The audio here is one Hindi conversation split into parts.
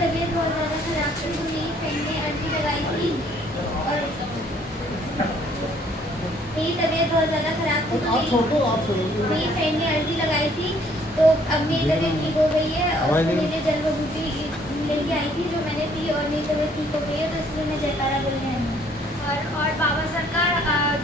तबीयत बहुत ज़्यादा खराब थी तो मेरी फ्रेंड ने अर्जी लगाई थी और मेरी तबीयत बहुत ज़्यादा खराब थी तो मेरी फ्रेंड ने अर्जी लगाई थी तो अब मेरी तबीयत ठीक हो गई है और मुझे जल बूटी लेके आई थी जो मैंने पी और मेरी तबीयत ठीक हो गई है तो इसलिए मैं जयकारा बोलने आई हूँ। और बाबा सरकार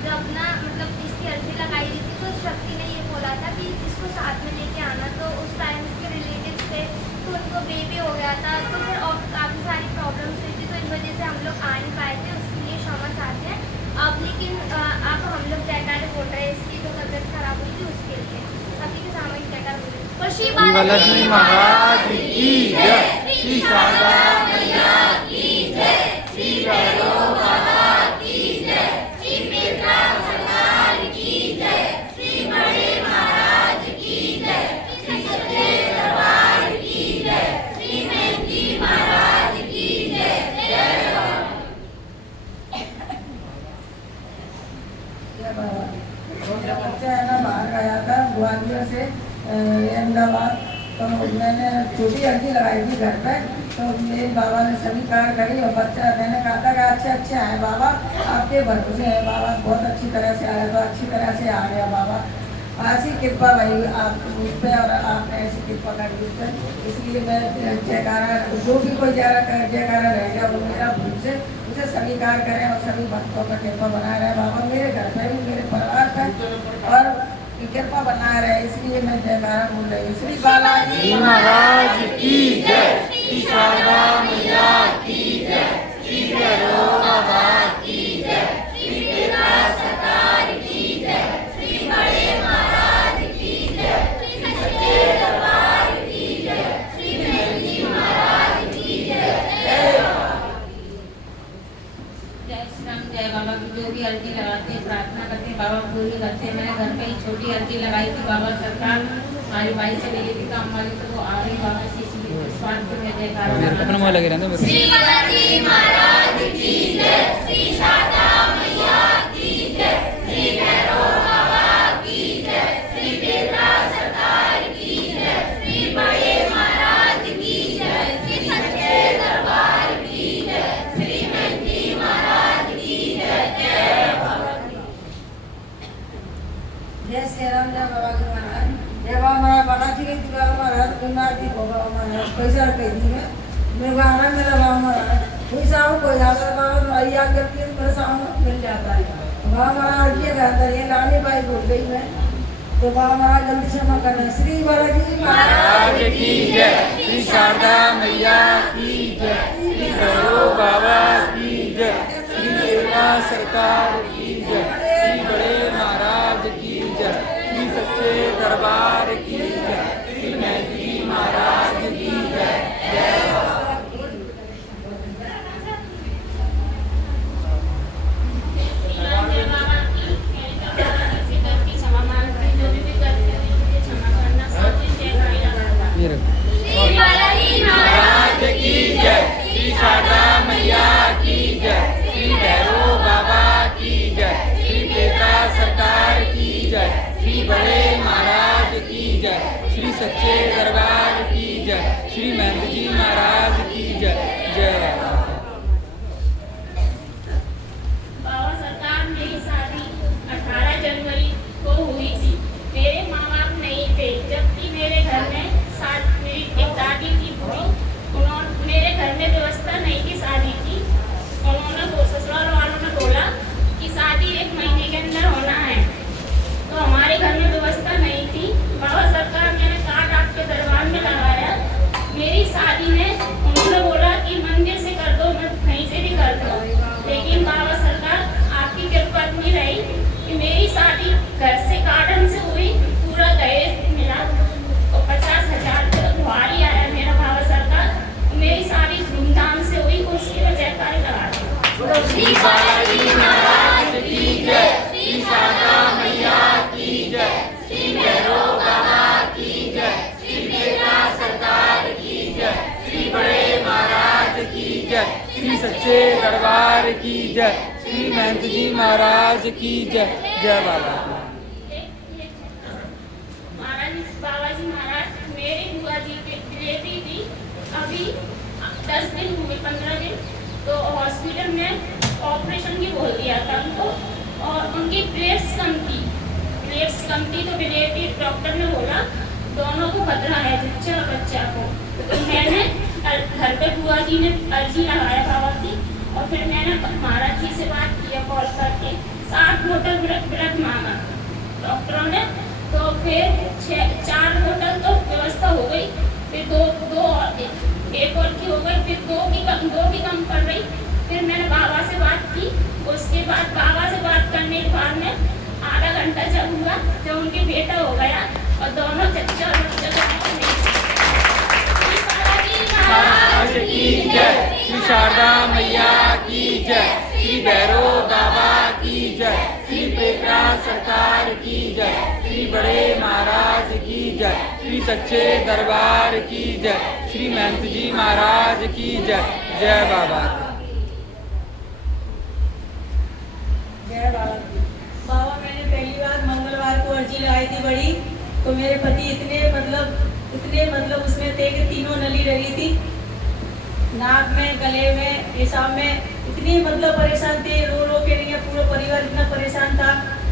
जब ना मतलब इसकी अर्जी लगाई थी तो शक्ति ने ये बोला था कि इसको साथ में लेके आना, तो उस टाइम इसके रिलेटिव्स थे तो उनको बेबी हो गया था, तो फिर और काफ़ी सारी प्रॉब्लम्स हुई थी, तो इस वजह से हम लोग आ नहीं पाए थे, उसके लिए क्षमा चाहते हैं अब। लेकिन अब हम लोग जयकारे बोल रहे हैं इसकी जो तबीयत खराब हुई थी उसके लिए, सभी के सामने जयकारा बोल रहे हैं। और श्री बालाजी महाराज की जय, श्री शारदा मैया की जय, श्री भैरव बाबा की जय, श्री पिता सरकार की जय, श्री बड़े महाराज की जय, श्री सच्चे दरबार की जय, श्री मेहंदी महाराज की जय। जय बाबा। मेरा बच्चा है ना बाहर गया था ग्वालियर से अहमदाबाद, तो मैंने छोटी अर्जी लगाई थी घर पे, तो मेरे बाबा ने स्वीकार करी और बच्चा मैंने कहा था कि अच्छे है बाबा, आपके भरोसे है बाबा, बहुत अच्छी तरह से आया तो अच्छी तरह से आ गया बाबा। ऐसी कृपा भाई आप उस पर और आपने ऐसी कृपा करी उस पर, इसलिए मैं जयकारा जो भी कोई जयकारा रह गया वो मेरा भूल से उसे स्वीकार करें और सभी भक्तों का कृपा बना रहे बाबा, मेरे घर पे भी मेरे परिवार पे और कृपा बना रहे, इसलिए मैं जयकारा बोल रही हूँ। श्री बालाजी महाराज की जय, श्री शारदा मैया की जय, श्री भैरव बाबा की जय, श्री पिता सरकार की जय, श्री बड़े महाराज की जय, श्री सच्चे दरबार की जय, श्री मेहंदी महाराज की जय। जय श्री राम। जय बाबा की जो भी अर्जी लगाते हैं प्रार्थना करते हैं बाबा पूरी करते हैं। मैंने घर पे ही छोटी अर्जी लगाई थी बाबा सरकार हमारी बाई से ले थी काम वाली, तो वो आ रही बाबा से स्वास्थ्य में जयकारा लगे रहते श्री बालाजी महाराज की जय, श्री शारदा मैया की जय, श्री भैरव बाबा की जय, श्री पिता सरकार की जय, श्री बड़े महाराज की जय, श्री सच्चे दरबार की जय, श्री मेहंदी महाराज की जय। जय बाबा की। जय श्री राम। जय बाबा की महाराज। जय बाबा महाराज बनाती गई थी बाबा महाराज, बीमार थी बाबा महाराज, पैसा कही थी मैं मेरे को आना मेरा बाबा महाराज कोई साहब कोई आता है बाबा भाई आ करके मेरे सामने मिल जाता है बाबा महाराज ये कहता है लानी भाई बोल गई मैं, तो बाबा महाराज जल्दी क्षमा करना। श्री बालाजी महाराज की जय, श्री शारदा मैया की जय, श्री भैरव बाबा की जय, श्री पिता सरकार की जय, श्री बड़े महाराज की जय, श्री सच्चे दरबार की जय, श्री मेहंदी महाराज की जय। जय श्री बालाजी महाराज की जय, श्री शारदा मैया की जय, श्री भैरव बाबा की जय, श्री पिता सरकार की जय, श्री बड़े महाराज की जय, श्री सच्चे दरबार की जय, श्री मेहंदी जी महाराज की जय। जय बाबा सरकार मेरी शादी 18 जनवरी को हुई थी। मेरे माँ बाप नहीं थे, जबकि मेरे घर में मेरी एक दादी थी बूढ़ी, उन्होंने मेरे घर में व्यवस्था नहीं थी शादी की। उन्होंने ससुराल वालों ने बोला कि शादी 1 महीने के अंदर होना है, तो हमारे घर में व्यवस्था नहीं थी। बाबा सरकार मैंने कार्ड आपके दरबार में लगाया, मेरी शादी में उन्होंने बोला कि मंदिर से कर दो, मैं कहीं से भी कर दो, लेकिन बाबा सरकार आपकी कृपा इतनी रही कि मेरी शादी घर से गार्डन से हुई, पूरा दहेज मिला और 50,000 भारी आया मेरा बाबा सरकार, मेरी शादी धूमधाम से हुई, उसकी मैं जयकारे लगा दी। श्री बालाजी महाराज की जय, श्री शारदा मैया की जय, श्री भैरव बाबा की जय, श्री पिता सरकार की जय, श्री बड़े महाराज की जय, श्री सच्चे दरबार की जय, श्री महंत जी महाराज की जय। जय बाबा। बाबा जी महाराज मेरी बुआ जी की डिलीवरी थी, अभी फिर मैं ऑपरेशन की बोल दिया था उनको, और उनकी प्लेट्स कम थी। तो रिलेटिव डॉक्टर ने बोला दोनों को खतरा है, बच्चा और बच्चा को। तो मैंने घर पे बुआ जी ने अर्जी लगाया बाबा की, और फिर मैंने महाराज जी से बात किया कॉल करके। 7 बोतल ब्लड मांगा डॉक्टरों ने, तो फिर 4 बोतल तो व्यवस्था हो गई, फिर दो और एक और की हो गई, फिर दो की कम पड़ रही। फिर मैंने बाबा से बात की। उसके बाद बाबा से बात करने के बाद में आधा घंटा जब हुआ, जब उनके बेटा हो गया और दोनों चच्चा और बच्चा महाराज की जय, श्री शारदा मैया की जय, श्री भैरव बाबा की जय, श्री पेटरा सरकार की जय, श्री बड़े महाराज की जय, श्री सच्चे दरबार की जय, श्री महंत जी महाराज की जय। जय बाबा। जय बाबा। बाबा मैंने पहली बार मंगलवार को अर्जी लगाई थी बड़ी, तो मेरे पति इतने मतलब उसमें थे कि तीनों नली रही थी, नाक में, गले में, पेशाब में, इतनी मतलब परेशान थे, रो के नहीं, पूरा परिवार इतना परेशान था।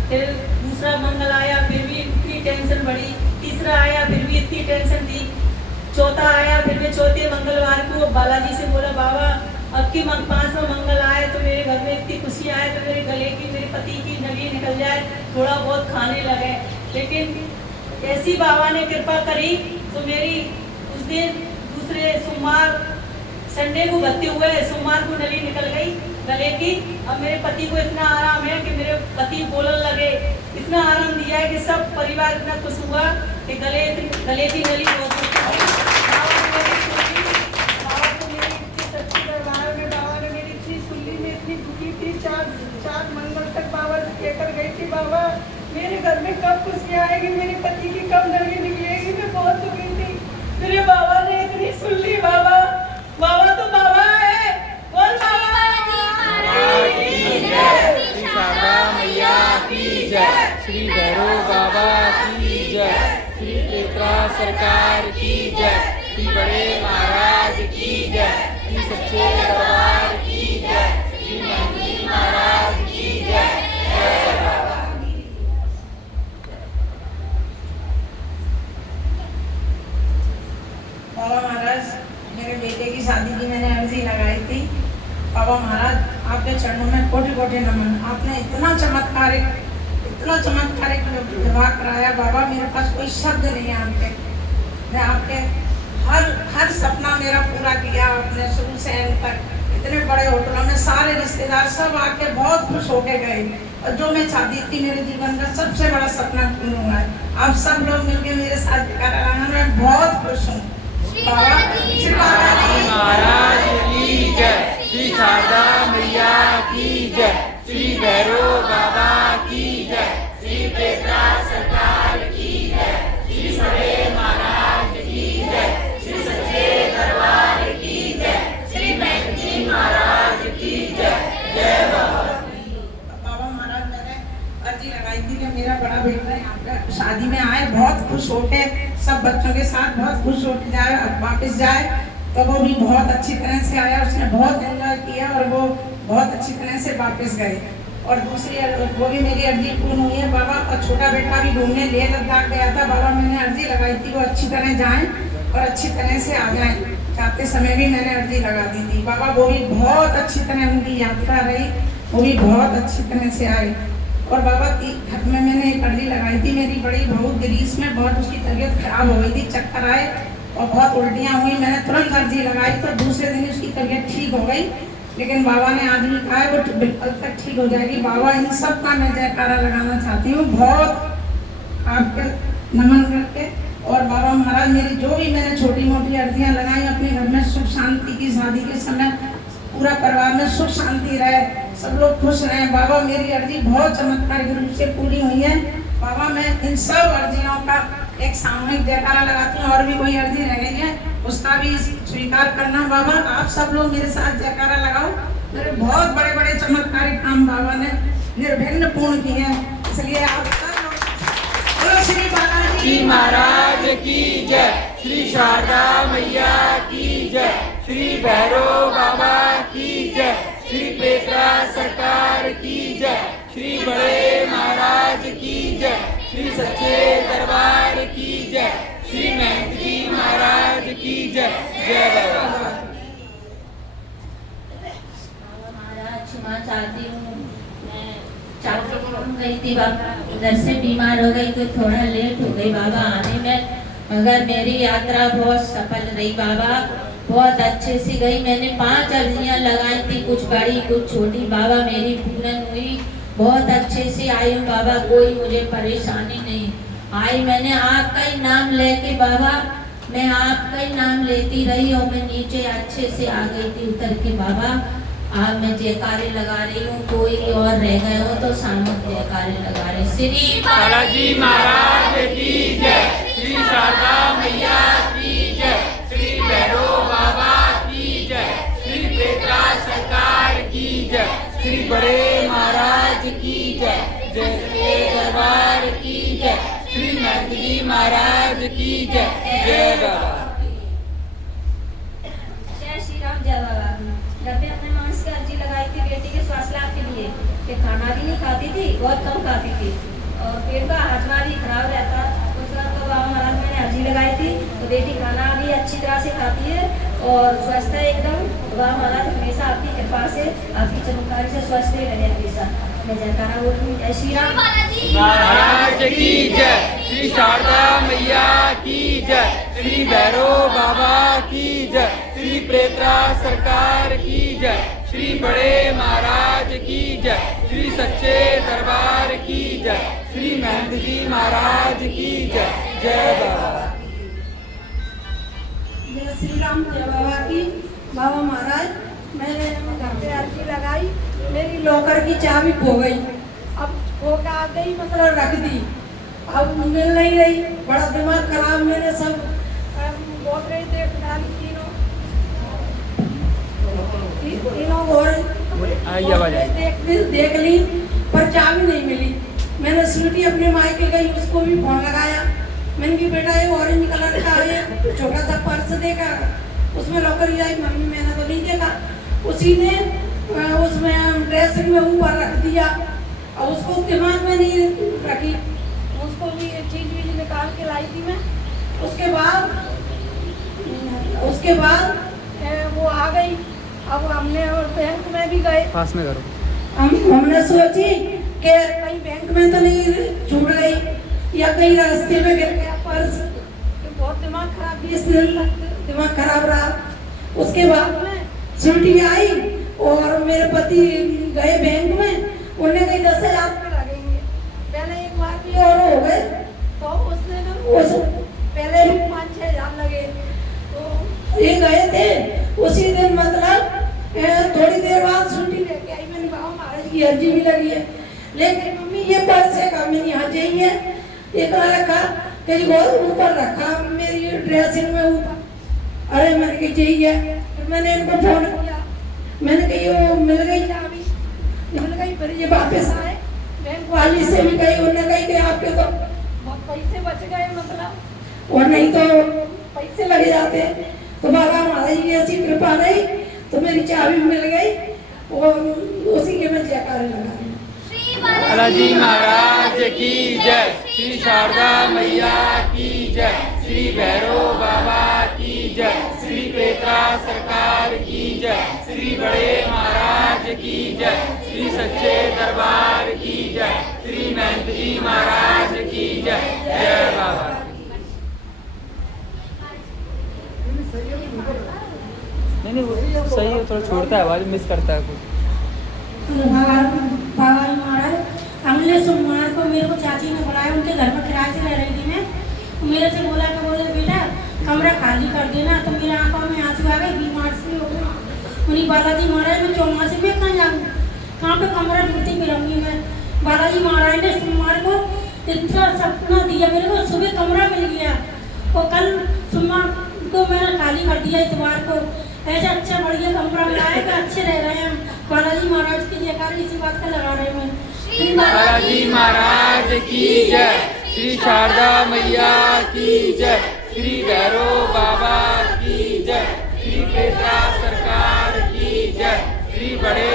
फिर दूसरा मंगल आया, फिर भी इतनी टेंशन बढ़ी। तीसरा आया, फिर भी इतनी टेंशन थी। चौथा आया, फिर मैं चौथे मंगलवार को बालाजी से बोला बाबा अब की 5वां मंगल आए तो मेरे घर में इतनी खुशी आए तो मेरे गले की, मेरे पति की नली निकल जाए, थोड़ा बहुत खाने लगे। लेकिन ऐसी बाबा ने कृपा करी तो मेरी उस दिन दूसरे सोमवार, संडे को भर्ती हुए, सोमवार को नली निकल गई गले की। अब मेरे पति को इतना आराम है कि मेरे पति बोलने लगे, इतना आराम दिया है कि सब परिवार इतना खुश हुआ कि गले की नली बहुत चार मंगल तक बाबा से कहकर गई थी बाबा मेरे घर में कब खुशी आएगी, मेरे पति की कब नली निकलेगी, मैं बहुत दुखी थी। मेरे बाबा ने इतनी सुन ली। बाबा तो बाबा है। बोल बाबा की जय, श्री शारदा मैया की जय, श्री भैरव बाबा की जय, श्री पेटरा सरकार की जय, श्री बड़े महाराज की जय, श्री सच्चे दरबार की जय, श्री महंत जी महाराज की जय। जय बाबा। बाबा महाराज मेरे बेटे की शादी की मैंने अर्जी लगाई थी। बाबा महाराज आपके चरणों में कोटि कोटि नमन। आपने इतना चमत्कारिक विवाह कराया बाबा, मेरे पास कोई शब्द नहीं है आपके। मैं आपके हर सपना मेरा पूरा किया आपने, शुरू से एंड तक। इतने बड़े होटलों में सारे रिश्तेदार सब आके बहुत खुश होके गए, और जो मैं चाहती थी मेरे जीवन का सबसे बड़ा सपना पूर्ण हुआ है। आप सब लोग मिलकर मेरे साथ कराना, मैं बहुत खुश हूँ। महाराज की जय, श्री शारदा मैया की जय, श्री भैरव बाबा की जय, श्री पेटरा सरकार की जय, श्री बड़े महाराज की जय, श्री सच्चे दरबार की जय, श्री महंत जी महाराज की जय। जय बाबा। बाबा महाराज मैंने अर्जी लगाई थी कि मेरा बड़ा बेटा यहाँ पे शादी में आए, बहुत खुश होके सब बच्चों के साथ बहुत खुश होके जाए, वापस जाए। तो वो भी बहुत अच्छी तरह से आया, उसने बहुत एंजॉय किया और वो बहुत अच्छी तरह से वापस गए। और दूसरी वो भी मेरी अर्जी पूर्ण हुई है बाबा। और छोटा बेटा भी घूमने लेह लद्दाख गया था बाबा, मैंने अर्जी लगाई थी वो अच्छी तरह जाएं और अच्छी तरह से आ जाएं। जाते समय भी मैंने अर्जी लगा दी थी बाबा, वो भी बहुत अच्छी तरह उनकी यात्रा रही, वो भी बहुत अच्छी तरह से आए। और बाबा की घर में मैंने एक अर्जी लगाई थी, मेरी बड़ी बहू ग्रीस में बहुत उसकी तबीयत खराब हो गई थी, चक्कर आए और बहुत उल्टियाँ हुई। मैंने तुरंत अर्जी लगाई तो दूसरे दिन उसकी तबीयत ठीक हो गई। लेकिन बाबा ने आज भी कहा है वो बिल्कुल तक ठीक हो जाएगी। बाबा इन सब का मैं जयकारा लगाना चाहती हूँ बहुत आपके नमन करके। और बाबा महाराज मेरी जो भी मैंने छोटी मोटी अर्जियाँ लगाई, अपने घर में सुख शांति की, शादी के समय पूरा परिवार में सुख शांति रहे, सब लोग खुश रहे। बाबा मेरी अर्जी बहुत चमत्कारिक रूप से पूरी हुई है। बाबा मैं इन सब अर्जियों का एक सामूहिक जयकारा लगाती हूँ। और भी कोई अर्जी रह गई है उसका भी स्वीकार करना बाबा। आप सब लोग मेरे साथ जयकारा लगाओ। मेरे बहुत बड़े बड़े चमत्कारिक काम बाबा ने निर्विघ्न पूर्ण किए हैं, इसलिए आप सब लोग बोलो श्री बालाजी महाराज की जय, श्री शारदा मैया की जय, श्री भैरव बाबा की जय, श्री पेत्रा सरकार की जय, श्री बड़े महाराज की जय, श्री सच्चे दरबार की जय, श्री महंत जी महाराज की जय। जय बाबा। महाराज क्षमा चाहती हूँ, मैं चाकू गई थी बाबा, उधर से बीमार हो गई तो थोड़ा लेट हो गई बाबा आने में, मगर मेरी यात्रा बहुत सफल रही बाबा, बहुत अच्छे से गई। मैंने 5 अर्जियां लगाई थी, कुछ बड़ी कुछ छोटी बाबा, मेरी पूर्ण हुई, बहुत अच्छे से आई हूँ बाबा, कोई मुझे परेशानी नहीं आई। मैंने आपका ही नाम लेके बाबा, मैं आपका ही नाम लेती रही और मैं नीचे अच्छे से आ गई थी उतर के बाबा। आज मैं जयकारे लगा रही हूँ, कोई और रह गए हो तो सामूहिक जयकारे लगा रहे। श्री बालाजी महाराज की जय, श्री शारदा मैया की जय, श्री भैरव बाबा की जय, श्री पेत्रा सरकार की जय, श्री बड़े महाराज की जय, जय दरबार की जय, श्री महंत जी महाराज की जय। जय बाबा। जय श्री राम। जय बाबा। जब भी अपने मांस की अर्जी लगाई थी बेटी के स्वास्थ्य लाभ के लिए, कि खाना भी नहीं खाती थी, बहुत कम खाती थी और पेट का हाजमा भी खराब रहता। उस वक्त तो बाबा महाराज मैंने अर्जी लगाई थी तो बेटी खाना भी अच्छी तरह से खाती है और स्वस्थ है एकदम। बाबा महाराज हमेशा आपकी कृपा से, आपकी चमत्कारी से स्वस्थ ही रहे हमेशा। मैं जयकारा बोलती हूँ। जय श्री राम। महाराज की जय, श्री शारदा मैया की जय, श्री भैरव बाबा की जय, श्री पेत्रा सरकार की जय, श्री बड़े महाराज की जय, श्री सच्चे दरबार की जय, श्री महंत जी महाराज की जय। जय बाबा। जय श्री राम। जय बाबा की। बाबा महाराज, मैंने घर पे अर्जी लगाई, मेरी लॉकर की चाबी खो गई, अब खो के आ गई, मतलब रख दी, अब मिल नहीं रही, बड़ा दिमाग खराब, मैंने सब बोल रही देख डाली, तीनों घोर देख ली पर चाबी नहीं मिली। मैंने स्वीटी अपने मायके गई, उसको भी फोन लगाया, मैंने भी बेटा ये ऑरेंज कलर का ये छोटा सा पर्स देखा, उसमें लॉकर आई, मम्मी मैंने तो नहीं देखा, उसी ने उसमें ड्रेसिंग में ऊपर रख दिया और उसको दिमाग में नहीं रखी, उसको भी ये चीज भी निकाल के लाई थी मैं। उसके बाद वो आ गई, अब हमने बैंक में भी गए, पास में करो, हमने सोची कि कहीं बैंक में तो नहीं छूट गई या कहीं रास्ते में गिर गया पर्स, बहुत दिमाग खराब, 20 दिन तक दिमाग खराब रहा। उसके बाद में छुट्टी आई और मेरे पति गए बैंक में, उन्हें कहीं 10,000 रुपये लगेंगे, पहले एक बार भी और हो गए तो उसने पहले ही 5-6 हज़ार लगे, तो ये गए थे उसी दिन, मतलब थोड़ी देर बाद छुट्टी लेके आई। मैंने बाबा महाराज की अर्जी भी लगी है, लेकिन मम्मी ये पर्स है का मैंने यहाँ चाहिए, एक रखा कहीं और ऊपर रखा मेरी ड्रेसिंग में ऊपर, अरे मैंने कही चाहिए, फिर मैंने इनको फोन किया, मैंने कही वो मिल गई चाबी, मिल गई, फिर ये वापस आए, बैंक वाली से भी कही, उन्होंने कही कि आपके तो बहुत पैसे बच गए, मतलब और नहीं तो पैसे लगे जाते। तो बाबा महाराज की ऐसी कृपा रही तो मेरी चाबी मिल गई और उसी के मैं जयकारे लगा रही हूँ। बालाजी महाराज की जय, श्री शारदा मैया की जय, श्री भैरव बाबा की जय, श्री पेत्रा सरकार की जय, श्री बड़े महाराज की जय, श्री सच्चे दरबार की जय, श्री महंत जी महाराज की जय। जय बाबा। नहीं वो सही है, थोड़ा छोड़ता है आवाज, मिस करता है कुछ। बाबा महाराज, अगले सोमवार को मेरे को चाची ने बुलाया, उनके घर पर किराए से रह रही थी मैं, मेरे से बोला कि बोले बेटा कमरा खाली कर देना, तो मेरे आंखों में आंसू आ गए, बीमार से हो गई। उन्हीं बालाजी महाराज मैं चौमासी में कहाँ जाऊँ, कहाँ पे कमरा ढूंढती फिरूंगी मैं। बालाजी महाराज ने सोमवार को इतना सपना दिया मेरे को, सुबह कमरा मिल गया और कल सोमवार को मैंने खाली कर दिया, इतवार को ऐसा अच्छा बढ़िया कमरा मिलाया कि अच्छे रह रहे हैं। बालाजी महाराज की जयकारा इसी बात का लगा रहे हैं। बालाजी महाराज की जय, श्री शारदा मैया की जय, श्री भैरव बाबा की जय, श्री पेत्रा सरकार की जय, श्री बड़े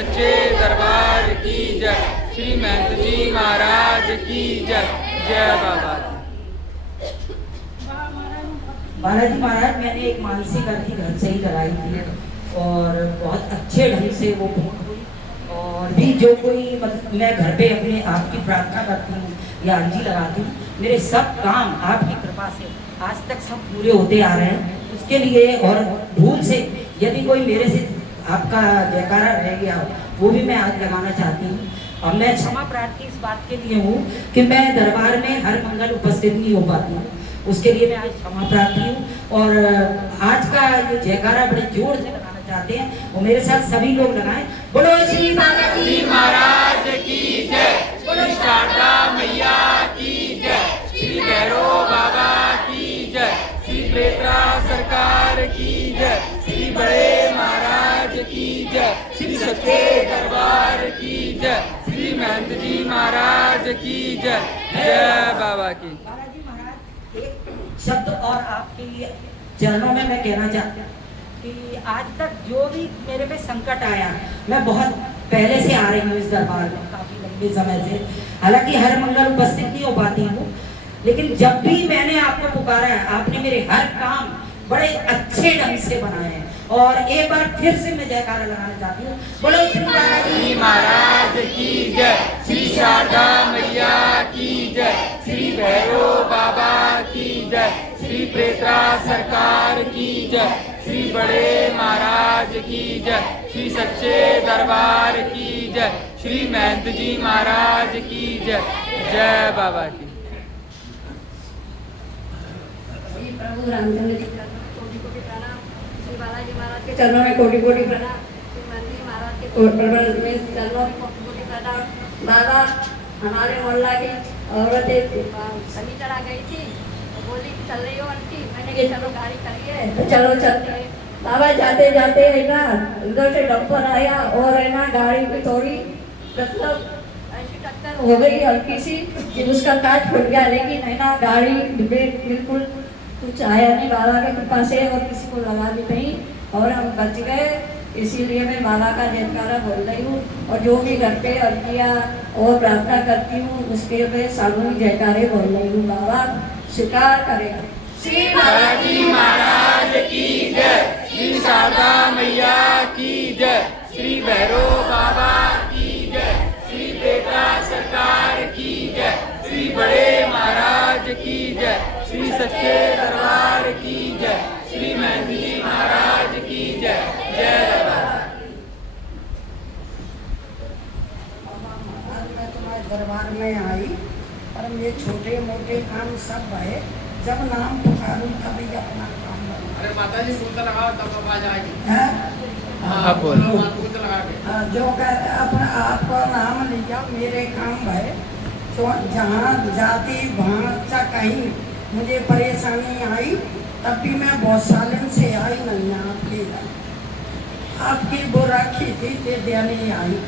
सच्चे दरबार की जय। श्री महंत जी महाराज की जय। जय बाबा की। बालाजी महाराज, मैंने एक मानसिक अर्जी घर से ही लगाई थी और बहुत अच्छे ढंग से वो पूर्ण हुई। और भी जो कोई मतलब मैं घर पे अपने आपकी प्रार्थना करती हूँ या अर्जी लगाती हूँ, मेरे सब काम आपकी कृपा से आज तक सब पूरे होते आ रहे हैं। उसके लिए और भूल से यदि कोई मेरे से आपका जयकारा रह गया हो, वो भी मैं आज लगाना चाहती हूँ। और मैं क्षमा प्रार्थी इस बात के लिए हूँ कि मैं दरबार में हर मंगल उपस्थित नहीं हो पाती हूँ, उसके लिए मैं आज क्षमा प्रार्थी हूँ। और आज का ये जयकारा बड़े जोर से लगाना चाहते हैं, वो मेरे साथ सभी लोग लगाएं। बोलो श्री बालाजी महाराज की जय। श्री शारदा मैया की जय। श्री भैरव बाबा की जय। श्री प्रेत्रा सरकार की जय। श्री बड़े महाराज की जय। श्री सच्चे दरबार की जय। श्री महंत जी महाराज की जय। जय बाबा की। बालाजी महाराज, एक शब्द और आपके चरणों में मैं कहना चाहती हूँ कि आज तक जो भी मेरे पे संकट आया, मैं बहुत पहले से आ रही हूँ इस दरबार में, काफी लंबे समय से। हालांकि हर मंगल उपस्थित नहीं हो पाती हूँ, लेकिन जब भी मैंने आपको पुकारा है, आपने मेरे हर काम बड़े अच्छे ढंग से बनाए हैं। और एक बार फिर से मैं जयकारा लगाना चाहती हूँ। बोलो श्री बालाजी महाराज की जय। श्री शारदा मैया की जय। श्री भैरव बाबा की जय। श्री प्रेत्रा सरकार की जय। श्री बड़े महाराज की जय। श्री सच्चे दरबार की जय। श्री महंत जी महाराज की जय। जय बाबा की। श्री प्रभु रामचंद्र जी कोटि कोटि प्रणाम। श्री बालाजी महाराज के चरणों में कोटि कोटि प्रणाम। श्री महंत जी महाराज के चरणों में कोटि कोटि प्रणाम। बाबा, हमारे मोहल्ला की औरतें सभी तरह गई थी, तो बोली कि चल रही हो आंटी? मैंने कहा चलो गाड़ी करी है तो चलो चलते हैं। बाबा जाते जाते है ना उधर से डंपर आया और है ना गाड़ी की थोड़ी मतलब ऐसी टक्कर हो गई हल्की सी कि उसका कांच फट गया, लेकिन है ना गाड़ी ब्रेक बिल्कुल कुछ आया नहीं बाबा की कृपा से और किसी को लगा भी नहीं और हम बच गए। इसीलिए मैं बाबा का जयकारा बोल रही हूँ और जो भी घर पे अर्जियाँ और प्रार्थना करती हूँ उसके पे सामूहिक जयकारे बोल रही हूँ। बाबा स्वीकार करेगा। श्री बालाजी महाराज की जय। श्री शारदा मैया की जय। श्री भैरव बाबा की जय। श्री प्रेत्रा सरकार की जय। श्री बड़े महाराज की जय। श्री सच्चे दरबार की जय। श्री महंत जी महाराज की जय। जय बाबा। मैं तुम्हारे दरबार में आई और मेरे छोटे मोटे काम सब है, जब नाम पुकारूं तभी अपना काम करूं। अरे माता जी फूल लगाओ तब आवाज आएगी। आप बोलो। फूल लगा के जो कहते अपना आपका नाम लिया मेरे काम है, तो जहाँ जाती वहाँ कहीं मुझे परेशानी आई तब भी मैं बहुत सालन से आई नहीं आपकी वो रखी थी ते देने आई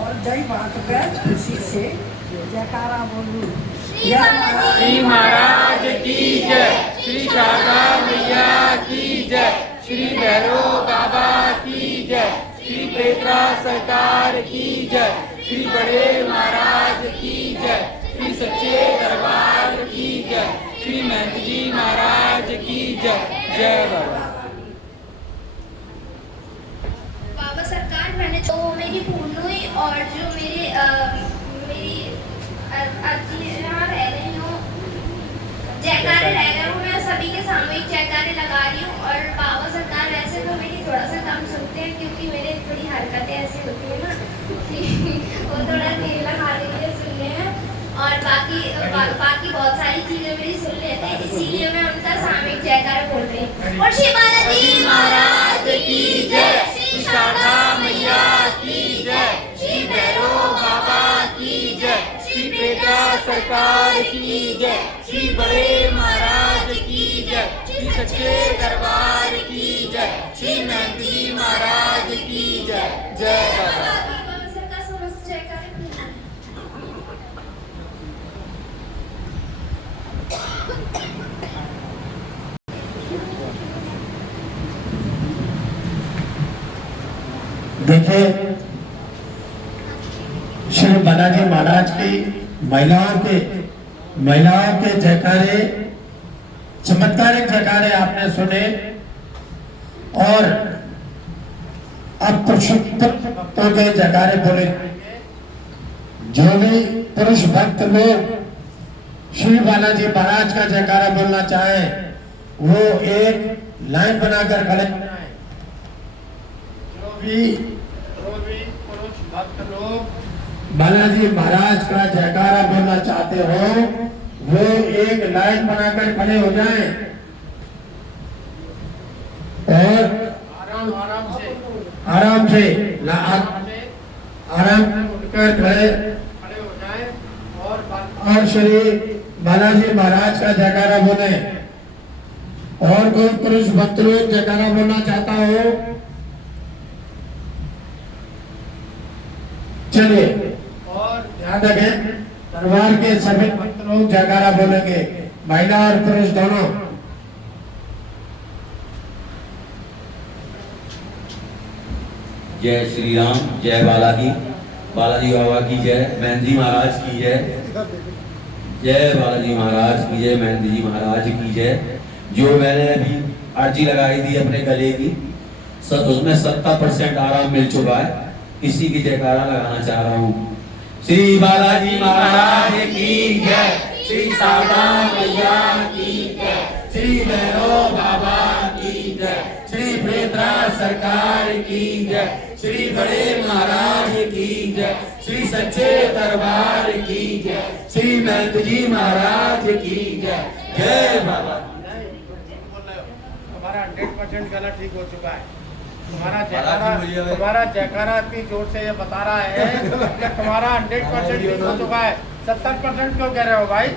और जय बात पे खुशी से जयकारा बोलूं। श्री महाराज की जय। श्री शारदा मैया की जय। श्री भैरव बाबा की जय। श्री प्रेत्रा सरकार की जय। श्री बड़े महाराज की जय। श्री सच्चे दरबार की जय। श्री महंत जी महाराज की जय। जय बाबा। बाबा सरकार, मैंने जो मेरी पूर्ण हुई और जो मेरी अर्जी यहाँ रह रही हूँ, जयकारे रह गए हूँ, मैं सभी के सामूहिक जयकारे लगा रही हूँ। और बाबा सरकार वैसे तो मेरी थोड़ा सा कम सुनते हैं क्योंकि मेरे थोड़ी हरकतें ऐसी होती है ना कि वो थोड़ा तेल लगा देते सुनने में और बाकी बहुत सारी चीजें मेरी सुन लेते हैं, इसीलिए मैं उनका सामूहिक जयकारा बोल रही हूँ। और श्री बालाजी महाराज की जय। श्री शारदा मैया की जय। श्री भैरव बाबा की जय। श्री प्रेत्रा सरकार की जय। श्री बड़े महाराज की जय। श्री सच्चे दरबार की जय। श्री महंत जी महाराज की जय। जय बाबा। देखिए बालाजी महाराज की महिलाओं के जयकारे, चमत्कारिक जयकारे आपने सुने। और अब पुरुषोत्तम के जयकारे बोले। जो भी पुरुष भक्त लोग श्री बालाजी महाराज का जयकारा बोलना चाहे वो एक लाइन बनाकर खड़े बनाए। जो भी पुरुष भक्त लोग बालाजी महाराज का जयकारा बोलना चाहते हो वो एक लाइन बनाकर खड़े हो जाएं और आराम से उठकर खड़े हो जाएं और श्री बालाजी महाराज का जयकारा बोले। और कोई पुरुष भक्त लोग जयकारा बोलना चाहता हो चलिए। और ध्यान रखें दरबार के सभी भक्त लोग जयकारा बोलेंगे, महिला और पुरुष दोनों। जय श्री राम, जय बालाजी, बालाजी बाबा की जय, मेहंदी महाराज की जय, जय बालाजी महाराज की जय, मेहंदी जी महाराज की जय। जो मैंने अभी अर्जी लगाई थी अपने गले की, उसमें 70% आराम मिल चुका है। इसी की जयकारा लगाना चाह रहा हूँ। श्री बालाजी महाराज की जय, श्री शारदा मैया की जय, श्री भैरव बाबा की जय, श्री प्रेतरा सरकार की जय, श्री बड़े महाराज की जय, श्री सच्चे दरबार की जय, श्री महंत जी महाराज की जय। जय बाबा। तुम्हारा 100% गला ठीक हो चुका है। तुम्हारा जयकारा इतनी जोर से ये बता रहा है कि तुम्हारा 100% ठीक हो चुका है। 70% क्यों कह रहे हो भाई?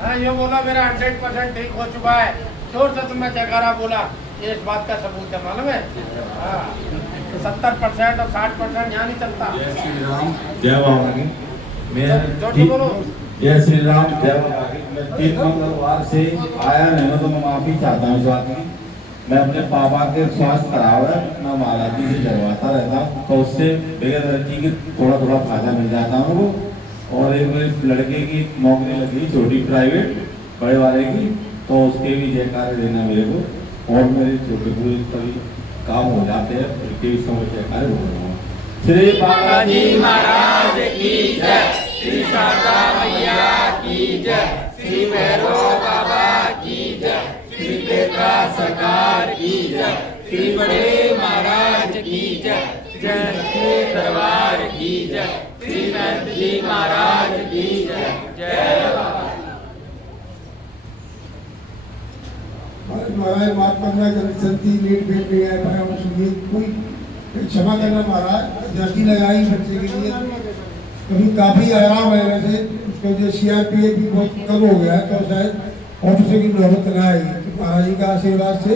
हाँ, ये बोला मेरा 100% ठीक हो चुका है, जोर से तुमने जयकारा बोला, ये इस बात का सबूत है, मालूम है? हाँ, 70% और 60% यहाँ नहीं चलता। जय श्री राम, जय बाबा की। जय श्री राम, जय बाबा की। मैं 3 मंगलवार से आया नहीं हूँ तो मैं माफी चाहता हूँ इस बात की। मैं अपने पापा के स्वास्थ्य खराब है, मैं महाराज जी से करवाता रहता हूँ तो उससे बगैर लड़की की थोड़ा थोड़ा फायदा मिल जाता है उनको। और एक मेरे लड़के की नौकरी लगी छोटी प्राइवेट बड़े वाले की, तो उसके भी जयकारे देना मेरे को। और मेरे छोटे पूरे सभी काम हो जाते हैं, उसके भी समय जयकारे बोल रहा हूँ। श्री बालाजी महाराज की जय, श्री शारदा मैया की जय, श्री भैरव बाबा की जय, श्री प्रेतरा सरकार की जय, श्री बड़े महाराज की जय, जय दरबार की जय, श्री महंत जी महाराज की जय। जय बाबा। महाराज महात्मा संति लेट भेट नहीं आए पाया उसमें कोई क्षमा करना महाराज। जर्सी लगाई बच्चे के लिए, अभी काफी आराम है। वैसे उसको जो CRPF भी बहुत कम हो गया है तो शायद ऑफिसर की नौबत ना आई। तो महाराज जी का आशीर्वाद से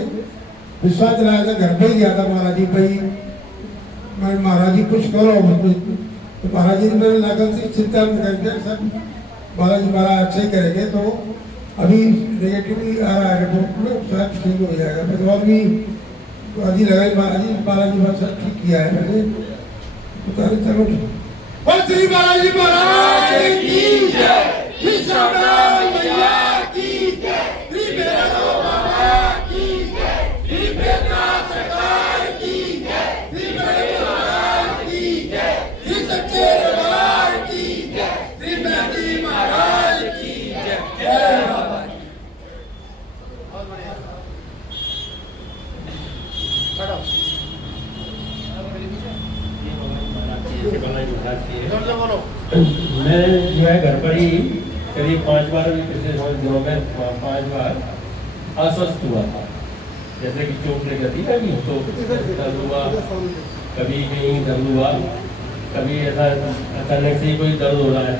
विश्वास दिलाया था, घर पे ही गया था महाराज जी भाई, मैं महाराज जी कुछ करो। तो महाराज जी ने मेरे लागत से चिंता में कर दिया, सब बालाजी महाराज अच्छे ही करेंगे। तो अभी नेगेटिव ही आ रहा है रिपोर्ट में, शायद ठीक हो जाएगा। फिर और भी अर्जी लगाई बालाजी महाराज सब ठीक किया है मैंने। तो चलो श्री बालाजी महाराज की जय, श्री शारदा मैया की जय, श्री भैरव बाबा की जय, श्री प्रेतरा सरकार की जय, श्री बड़े महाराज की जय, श्री सच्चे दरबार की जय, श्री महंत जी महाराज की जय। जय बाबा। मैं जो है घर पर ही करीब 5 बार पिछले दिनों में 5 बार अस्वस्थ हुआ था। जैसे कि चोट लग जाती है, कभी तो दर्द हुआ, कभी कहीं दर्द हुआ, कभी ऐसा अचानक से ही कोई दर्द हो रहा है,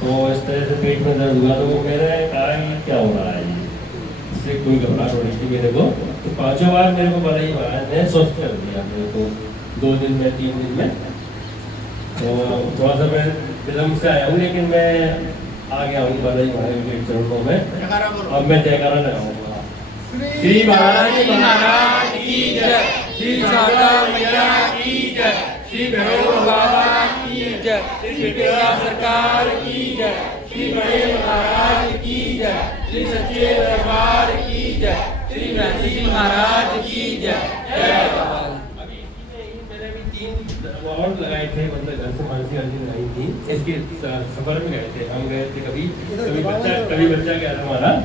तो इस तरह से पेट में दर्द हुआ। तो मैंने कहा कि क्या हो रहा है, इससे कोई घबराहट हो रही थी मेरे को। तो 5 बार मेरे को बालाजी महाराज ने स्वस्थ कर दिया मेरे को, 2 दिन में 3 दिन में। तो थोड़ा सा मैं विलम्ब से आया हूँ, लेकिन मैं आ गया हूँ बालाजी महाराज के चरणों में। अब मैं जयकारा लगाऊंगा। श्री बालाजी महाराज की जय, श्री शारदा मैया की जय, श्री भैरव बाबा की जय, श्री पेड़ा सरकार की जय, श्री बड़े महाराज की जय, श्री सच्चे दरबार की जय, श्री मेहंदी जी महाराज की जय। जय बाबा। मैंने भी 3 अवार्ड लगाए थे, मतलब घर से मानसी अर्जी लगाई थी। इसके सफर में गए थे, हम गए थे कभी बच्चा गया था हमारा,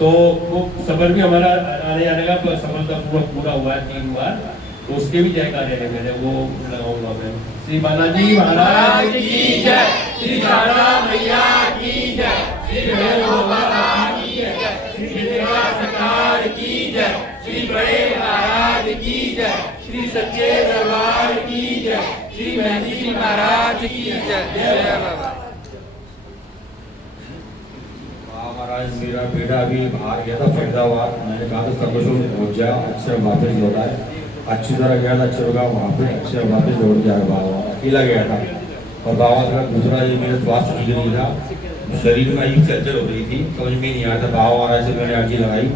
तो वो सफर भी हमारा आने जाने का सफर का पूरा हुआ है 3 बार, तो उसके भी जयकारे हैं मेरे, वो लगाऊंगा मैं। श्री बालाजी महाराज की जय, श्री शारदा मैया की जय, श्री भैरव बाबा की जय, श्री पेड़ा सरकार की जय, श्री बड़े महाराज की जय, श्री सच्चे दरबार की जय, श्री मेहंदी जी महाराज की जय। जय बाबा। महाराज मेरा बेटा अभी बाहर गया था फरीदाबाद, मैंने कहा था सब पहुँच जाए, अक्षर वापस लौटा है, अच्छी तरह गया था, अक्षर का वहाँ पे अक्षर वापस लौट गया बाबा, अकेला गया था। और बाबा का दूसरा ये मेरा स्वास्थ्य ठीक नहीं था, शरीर में अजीब चलचल हो रही थी, समझ में नहीं आया था। बाबा महाराज से मैंने अर्जी लगाई,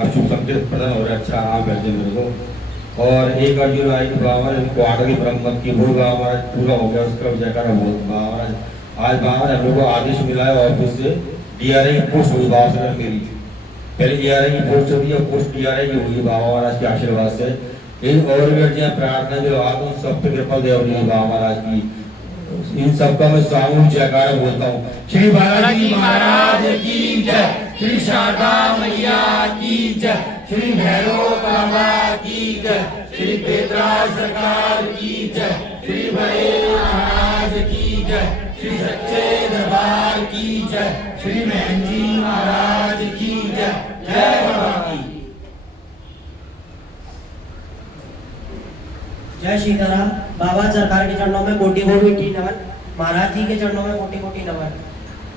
अब शुभ संकेत प्रदान हो रहा है, अच्छा आराम कर मेरे को। और एक अर्जी लगाई थी बाबा महाराज क्वार्टर की ब्रह्मत की, वो बाबा महाराज पूरा हो गया, उसका जयकारा बोल बाबा महाराज। आज बाबा महाराज हम लोग को आदेश मिला है ऑफिस से, DRI की पोस्ट हुई बाबा से मेरी, पहले DRI की पोस्ट होगी और पोस्ट DRI की हुई बाबा महाराज के आशीर्वाद से। इन और भी अर्जियाँ प्रार्थना जो आप उन सब पे कृपा दे बाबा महाराज की, इन सबका मैं सामूहिक जयकारा बोलता हूँ। श्री बालाजी महाराज की जय, श्री शारदा मैया की जय, श्री भैरव बाबा की जय, श्री पेड़ा सरकार की जय, श्री बड़े महाराज की जय, श्री सच्चे दरबार की जय, श्री मेहंदी महाराज की जय। जय बाबा की। जय सीताराम। बाबा सरकार के चरणों में कोटि कोटि नमन, महाराज जी के चरणों में कोटि कोटि नमन।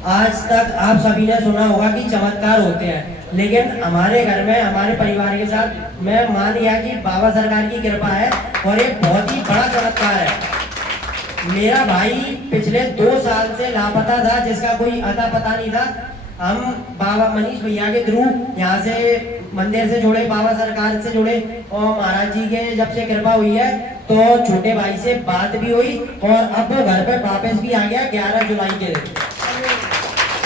आज तक आप सभी ने सुना होगा कि चमत्कार होते हैं, लेकिन हमारे घर में हमारे परिवार के साथ मैं मान लिया कि बाबा सरकार की कृपा है और एक बहुत ही बड़ा चमत्कार है। मेरा भाई पिछले 2 साल से लापता था, जिसका कोई अता पता नहीं था। हम बाबा मनीष भैया के थ्रू यहाँ से मंदिर से जुड़े, बाबा सरकार से जुड़े, और महाराज जी के जब से कृपा हुई है तो छोटे भाई से बात भी हुई और अब वो घर पे वापस भी आ गया 11 जुलाई के दिन।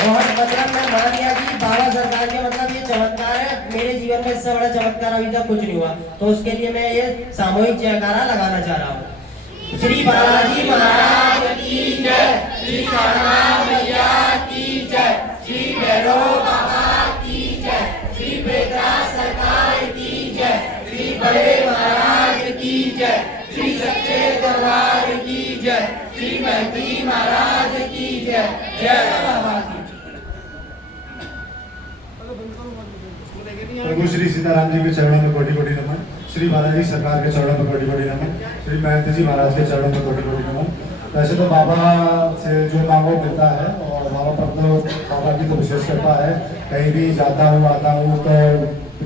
और मतलब मैं मान लिया कि बाबा सरकार के मतलब ये चमत्कार है, मेरे जीवन में इससे बड़ा चमत्कार अभी तक कुछ नहीं हुआ, तो उसके लिए मैं ये सामूहिक जयकारा लगाना चाह रहा हूँ। श्री बालाजी महाराज की जय, श्री शारदा मैया की जय, श्री भैरव बाबा की जय, श्री पेड़ा सरकार की जय, श्री बड़े महाराज की जय, श्री सच्चे दरबार की जय, श्री मेहंदी महाराज की जय। जय बाबा की। प्रभु श्री सीताराम जी के चरणों में कोटि कोटि नमन, श्री बालाजी सरकार के चरणों में कोटि कोटि नमन, श्री मेहंदी जी महाराज के चरणों में कोटि कोटि नमन। वैसे तो बाबा से जो मांगो मिलता है, और बाबा पर तो बाबा की तो विशेष कृपा है, कहीं भी जाता हूँ आता हूँ तो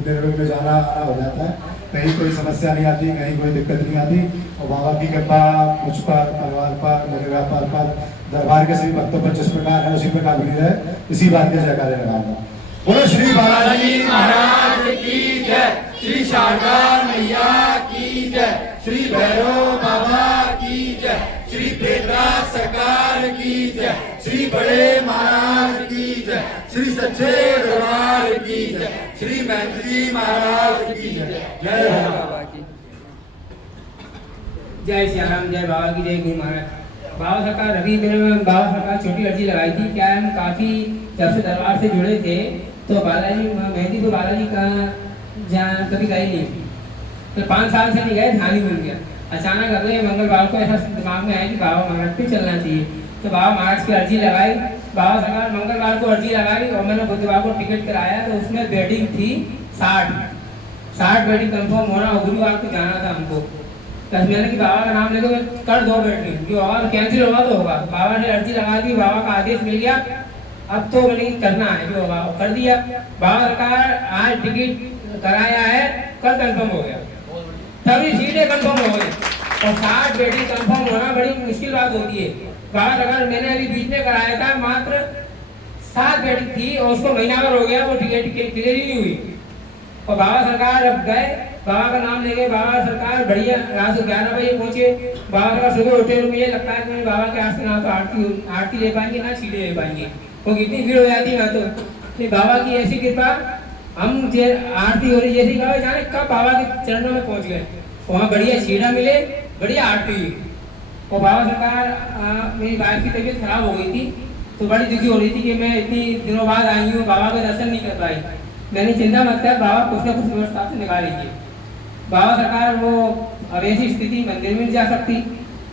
देर में जाना आना हो जाता है, कहीं कोई समस्या नहीं आती, कहीं कोई दिक्कत नहीं आती, और बाबा की कृपा मुझ पर, परिवार पर, मेरे व्यापार पर, दरबार के सभी भक्तों पर जिस प्रकार है उसी प्रकार बनी रहे, इसी बात के जयकारे लगाऊंगा। बोलो श्री बालाजी महाराज की जय, श्री शारदा मैया की जय, श्री भैरव बाबा की जय, श्री पेड़ा सरकार की जय, श्री बड़े महाराज की जय, श्री सच्चे दरबार की जय, श्री मेहंदी महाराज की जय। जय बाबा की। जय सियाराम, जय बाबा की जय। गुरु महाराज बाबा सरकार रवि में बाबा सरकार छोटी अर्जी लगाई थी। क्या हम काफ़ी जब से दरबार से जुड़े थे तो बालाजी मेहंदी को बालाजी का जहाँ कभी गए नहीं, तो 5 साल से नहीं गए, ध्यान ही भूल गया। अचानक अगले मंगलवार को ऐसा दिमाग में आया कि बाबा महाराज पे चलना चाहिए, तो बाबा महाराज की अर्जी लगाई। बाबा सरकार मंगलवार को अर्जी लगाई और मैंने बुधवार को टिकट कराया, तो उसमें वेटिंग थी 60 वेटिंग कंफर्म होना, और गुरुवार को जाना था हमको। तो मैंने कि बाबा का नाम लेके कर दो वेटिंग, जो और कैंसिल होगा तो होगा। बाबा ने अर्जी लगा दी, बाबा का आदेश मिल गया, अब तो मैंने करना है, जो होगा कर दिया। बाबा सरकार आज टिकट कराया है, कल कंफर्म हो गया, तभी सीटें कंफर्म हो गई। और 60 वेटिंग कंफर्म होना बड़ी मुश्किल बात होती है। बाबा सरकार मैंने अभी बीच में कराया था, मात्र 7 वेटिंग थी और उसको महीना भर हो गया, वो टिकट क्लियर ही नहीं हुई। और बाबा सरकार अब गए बाबा का नाम लेके बाबा सरकार बढ़िया रात 11 बजे पहुंचे। बाबा सरकार सुबह उठे तो मुझे लगता है कि बाबा के आस ना तो आरती ले पाएंगे ना छीले ले पाएंगे, क्योंकि इतनी भीड़ हो जाती है ना। तो बाबा की ऐसी कृपा, हम आरती हो रही जैसी बाबा जाने कब बाबा के चरणों में पहुंच गए। वहाँ बढ़िया छीड़ा मिले, बढ़िया आरती हुई। और बाबा सरकार मेरी वाइफ की तबीयत खराब हो गई थी तो बड़ी दुखी हो रही थी कि मैं इतनी दिनों बाद आई हूँ, बाबा के दर्शन नहीं कर पाई। मैंने चिंता मत कर, बाबा कुछ ना कुछ व्यवस्था से निकाल लीजिए। बाबा सरकार वो अब ऐसी स्थिति मंदिर में जा सकती,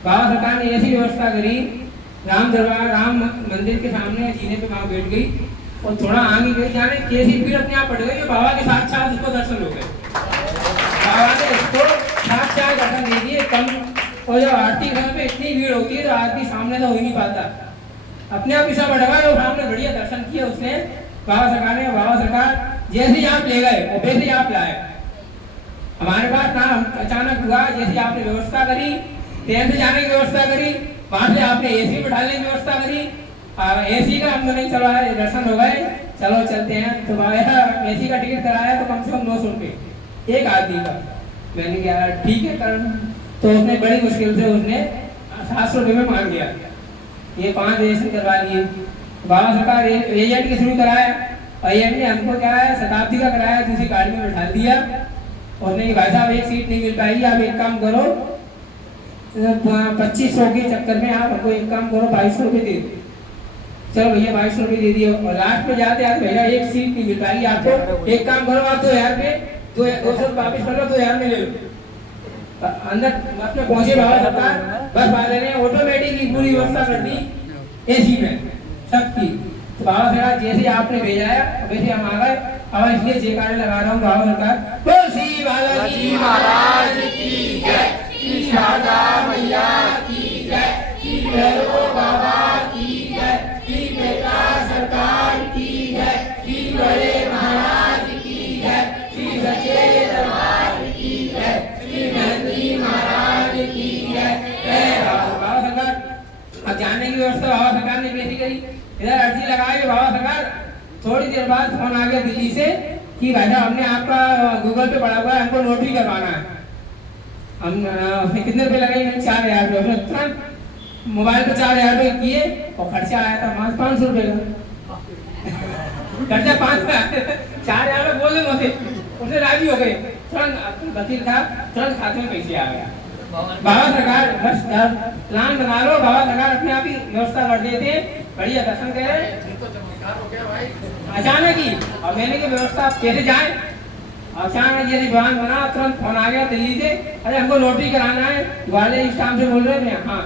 बाबा सरकार ने ऐसी व्यवस्था करी, राम दरबार राम मंदिर के सामने जीने पे वहाँ बैठ गई और थोड़ा आगे गई, जाने कैसी भीड़ अपने आप पड़ गई कि बाबा के साक्षात उसको दर्शन हो गए। बाबा ने उसको साक्षात दर्शन दे दिए। कम और जब आरती घर में इतनी भीड़ होती है तो आरती सामने तो हो ही नहीं पाता, अपने आप सब बढ़ गए और सामने बढ़िया दर्शन किए उसने बाबा सरकार ने। बाबा सरकार जैसे ही आप ले गए और वैसे ही आप लाए। हमारे पास ना अचानक हुआ, जैसे आपने व्यवस्था करी, ट्रेन से जाने की व्यवस्था करी, वहां से आपने एसी बैठाने की व्यवस्था करी। एसी का हमने नहीं चला है, दर्शन हो गए, चलो चलते हैं। तो एसी का टिकट कराया तो कम से कम 900 रुपये एक आदमी का। मैंने कहा ठीक है कर, तो उसने बड़ी मुश्किल से उसने 700 रुपये में मान गया। ये 5 रजिस्ट्रेशन करवा लिए। बाबा सरकार एजेंट के थ्रू कराया, एजेंट ने हमको क्या है शताब्दी का कराया, दूसरी गाड़ी में बैठा दिया। उसने भाई साहब एक सीट नहीं मिल पाएगी, आप एक काम करो 2500 के चक्कर में आप हमको एक काम करो 2200 रुपये दे दो। चलो भैया 2200 रुपये दे दिए और लास्ट में जाते आते भैया एक सीट नहीं मिल पाएगी आपको, एक काम करो आप 2000 पे 200 वापिस कर लो, 2000 में ले लो। अंदर अपने पहुंचे बाबा सरकार, बस वाले ने ऑटोमेटिक की पूरी व्यवस्था कर दी एसी में सबकी। तो बाबा सरकार जैसे आपने भेजा है वैसे हम आ गए। अब इसलिए जयकारे लगा रहा हूँ बाबा सरकार बोल श्री बालाजी महाराज की जय, श्री शारदा मैया की जय, श्री भैरव बाबा की जय, श्री बेटा सरकार की जय, श्री बड़े महाराज की जय, श्री सच्चे दरबार की जय, श्री मेहंदी महाराज की जय। बाबा सरकार अब जाने की व्यवस्था बाबा सरकार ने कैसी करी, इधर अर्जी लगाई कि बाबा सरकार थोड़ी देर बाद फोन आ गया दिल्ली से कि भाई साहब हमने आपका गूगल पे पड़ा हुआ है, हमको नोटरी करवाना है। हम कितने रुपए लगे? 4000 रुपये। तुरंत मोबाइल पे 4000 रुपये किए और खर्चा आया था 500 रुपये का खर्चा 4000 रुपये बोले मुझे, उससे राजी हो गए। तुरंत वकील था, तुरंत खाते में पैसे आ गया। बाबा सरकार बस प्लान बना लो, बाबा सरकार अपने आप ही व्यवस्था कर देते, बढ़िया दर्शन करे अचानक ही। और मैंने की व्यवस्था कैसे जाए, अचानक ये विमान बना, तुरंत फोन आ गया दिल्ली से, अरे हमको नोटरी कराना है। वाले स्टाफ से बोल रहे थे हाँ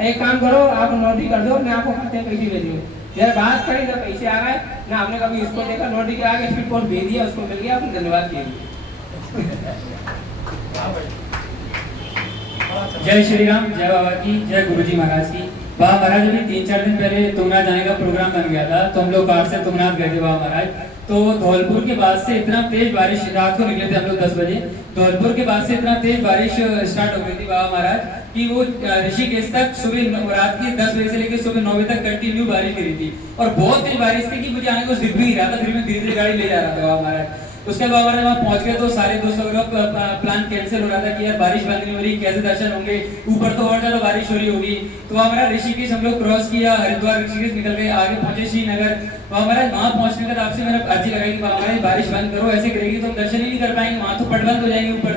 एक काम करो आप नोटरी कर दो, मैं आपको खाते में पैसे भेज दूँ। जब बात करी तो पैसे आ गए ना, हमने कभी इसको देखा, नोटरी करा के स्पीड पोस्ट भेज दिया, उसको मिल गया, अपने धन्यवाद किए। जय श्री राम, जय बाबा की, जय गुरुजी महाराज की। बाबा महाराज अभी 3-4 दिन पहले तुंगनाथ जाने का प्रोग्राम बन गया था, तो हम लोग कार से तुंगनाथ गए थे बाबा महाराज। तो धौलपुर के बाद से इतना तेज बारिश, रात को निकले थे हम लोग 10 बजे, धौलपुर के बाद से इतना तेज बारिश स्टार्ट हो गई थी बाबा महाराज कि वो ऋषिकेश तक सुबह रात के 10 बजे से लेकर सुबह 9 बजे तक कंटिन्यू बारिश गिरी थी और बहुत तेज बारिश थी कि मुझे आने को दिख भी नहीं रहा था। फिर मैं धीरे धीरे गाड़ी ले जा रहा था बाबा महाराज। उसके बाद बाबा वहाँ पहुंच गए तो सारे दोस्तों का प्लान कैंसिल हो रहा था कि यार बारिश बंद नहीं हो रही, कैसे दर्शन होंगे, ऊपर तो और ज्यादा बारिश हो रही होगी। तो हमारा ऋषिकेश हम लोग क्रॉस किया, हरिद्वार ऋषिकेश निकल गए, आगे पहुंचे श्रीनगर। हमारा वहाँ पहुंचने के बाद आपसे मैंने अर्जी लगाई कि हमारे बारिश बंद करो, ऐसे गिरेगी तो हम दर्शन ही नहीं कर पाएंगे, वहाँ तो पट बंद हो जाएंगे ऊपर।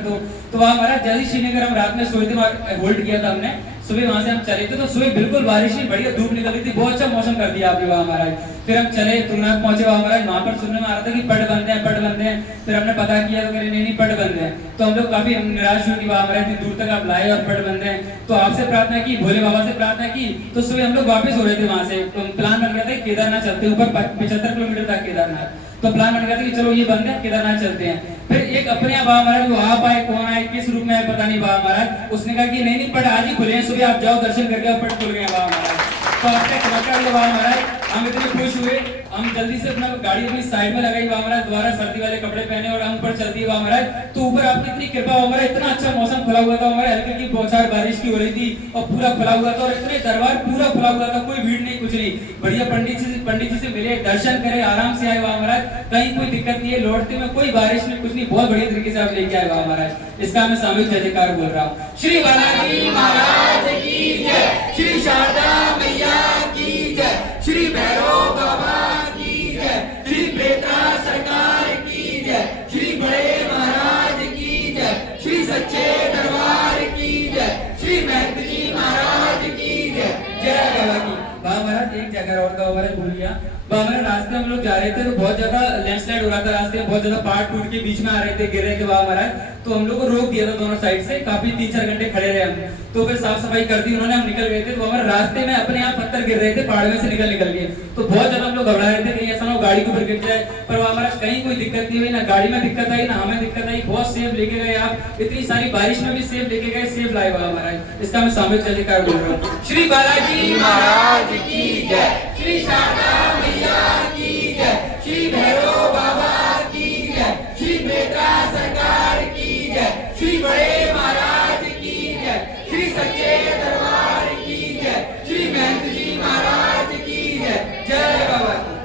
तो वहाँ हमारा जल्दी श्रीनगर हम रात में सोए थे, होल्ड किया था हमने। सुबह वहां से हम चले थे तो सुबह बिल्कुल बारिश नहीं, बढ़िया धूप निकल रही थी, बहुत अच्छा मौसम कर दिया आपने वहाँ महाराज। फिर हम चले तुंगनाथ पहुंचे वहाँ महाराज, वहाँ पर सुनने में आ रहा था कि पट बंद है, पट बंद है। फिर हमने पता किया तो कह नहीं पट बंद है। तो हम लोग काफी निराश हुए कि वहाँ महाराज इतनी दूर तक आप लाए और पट बंद है। तो आपसे प्रार्थना की, भोले बाबा से प्रार्थना की। तो सुबह हम लोग वापस हो रहे थे वहां से, तो प्लान बन गया था केदारनाथ चलते, ऊपर 75 किलोमीटर था केदारनाथ। तो प्लान बन गया था कि चलो ये बंद है, केदारनाथ चलते हैं। फिर एक अपने आप बाबा महाराज वो आप आए, कौन आए, किस रूप में आए पता नहीं बाबा महाराज, उसने कहा कि नहीं पट आज ही खुले हैं, सुबह आप जाओ दर्शन करके, पट खुल गए बाबा महाराज। तो आपका चमत्कार हुआ बाबा महाराज, हम इतने खुश हुए, हम जल्दी से अपना गाड़ी अपनी साइड में लगाई बाबा महाराज, दोबारा सर्दी वाले कपड़े पहने और हम ऊपर चल दिए बाबा महाराज। तो ऊपर आपकी इतनी कृपा बाबा महाराज, इतना अच्छा मौसम खुला हुआ था हमारे, हल्की हल्की बौछार बारिश की हो रही थी और पूरा खुला हुआ था और इतने दरबार पूरा खुला हुआ था, कोई भीड़ नहीं कुछ नहीं, बढ़िया पंडित जी से मिले, दर्शन करे, आराम से आए बाबा महाराज, कहीं कोई दिक्कत नहीं है, लौटते में कोई बारिश नहीं कुछ नहीं, बहुत बढ़िया तरीके से आप लेके आए बाबा महाराज। इसका मैं सामूहिक जय जयकार बोल रहा हूँ। श्री बालाजी महाराज की जय, श्री शारदा मैया की जय, श्री भैरव बाबा की जय, श्री बेटा सरकार की जय, श्री बड़े महाराज की जय, श्री सच्चे दरबार की जय, श्री महंत जी महाराज की जय। जय बाबा की। बाबा महाराज एक जगह और का हमारे भूल गया बाबा महाराज, रास्ते हम लोग जा रहे थे तो बहुत ज्यादा लैंडस्लाइड हो रहा था, रास्ते में बहुत ज्यादा पहाड़ टूट के बीच में आ रहे थे, गिर रहे थे बाबा महाराज, तो हम लोग को रोक दिया था दोनों साइड से, काफी 3-4 घंटे खड़े रहे हम, तो फिर साफ सफाई कर दी उन्होंने, हम निकल गए थे, तो हमारे रास्ते में अपने आप पत्थर गिर रहे थे, पहाड़ में से निकल गए, तो बहुत ज्यादा हम लोग घबरा रहे थे कहीं ऐसा ना हो गाड़ी के ऊपर गिर जाए, पर बाबा महाराज कहीं कोई दिक्कत नहीं हुई, ना गाड़ी में दिक्कत आई ना हमें दिक्कत आई, बहुत सेफ लेके गए आप, इतनी सारी बारिश में भी सेफ लेके गए, सेफ लाए बाबा महाराज। इसका मैं सामूहिक जय जयकार बोल रहा हूँ। श्री बालाजी महाराज की जय, श्री शारदा मैया की जय, श्री भैरव बाबा की जय, श्री बेटा सरकार की जय, श्री बड़े महाराज की जय, श्री सच्चे दरबार की जय, श्री महंत जी महाराज की जय। जय बाबा की।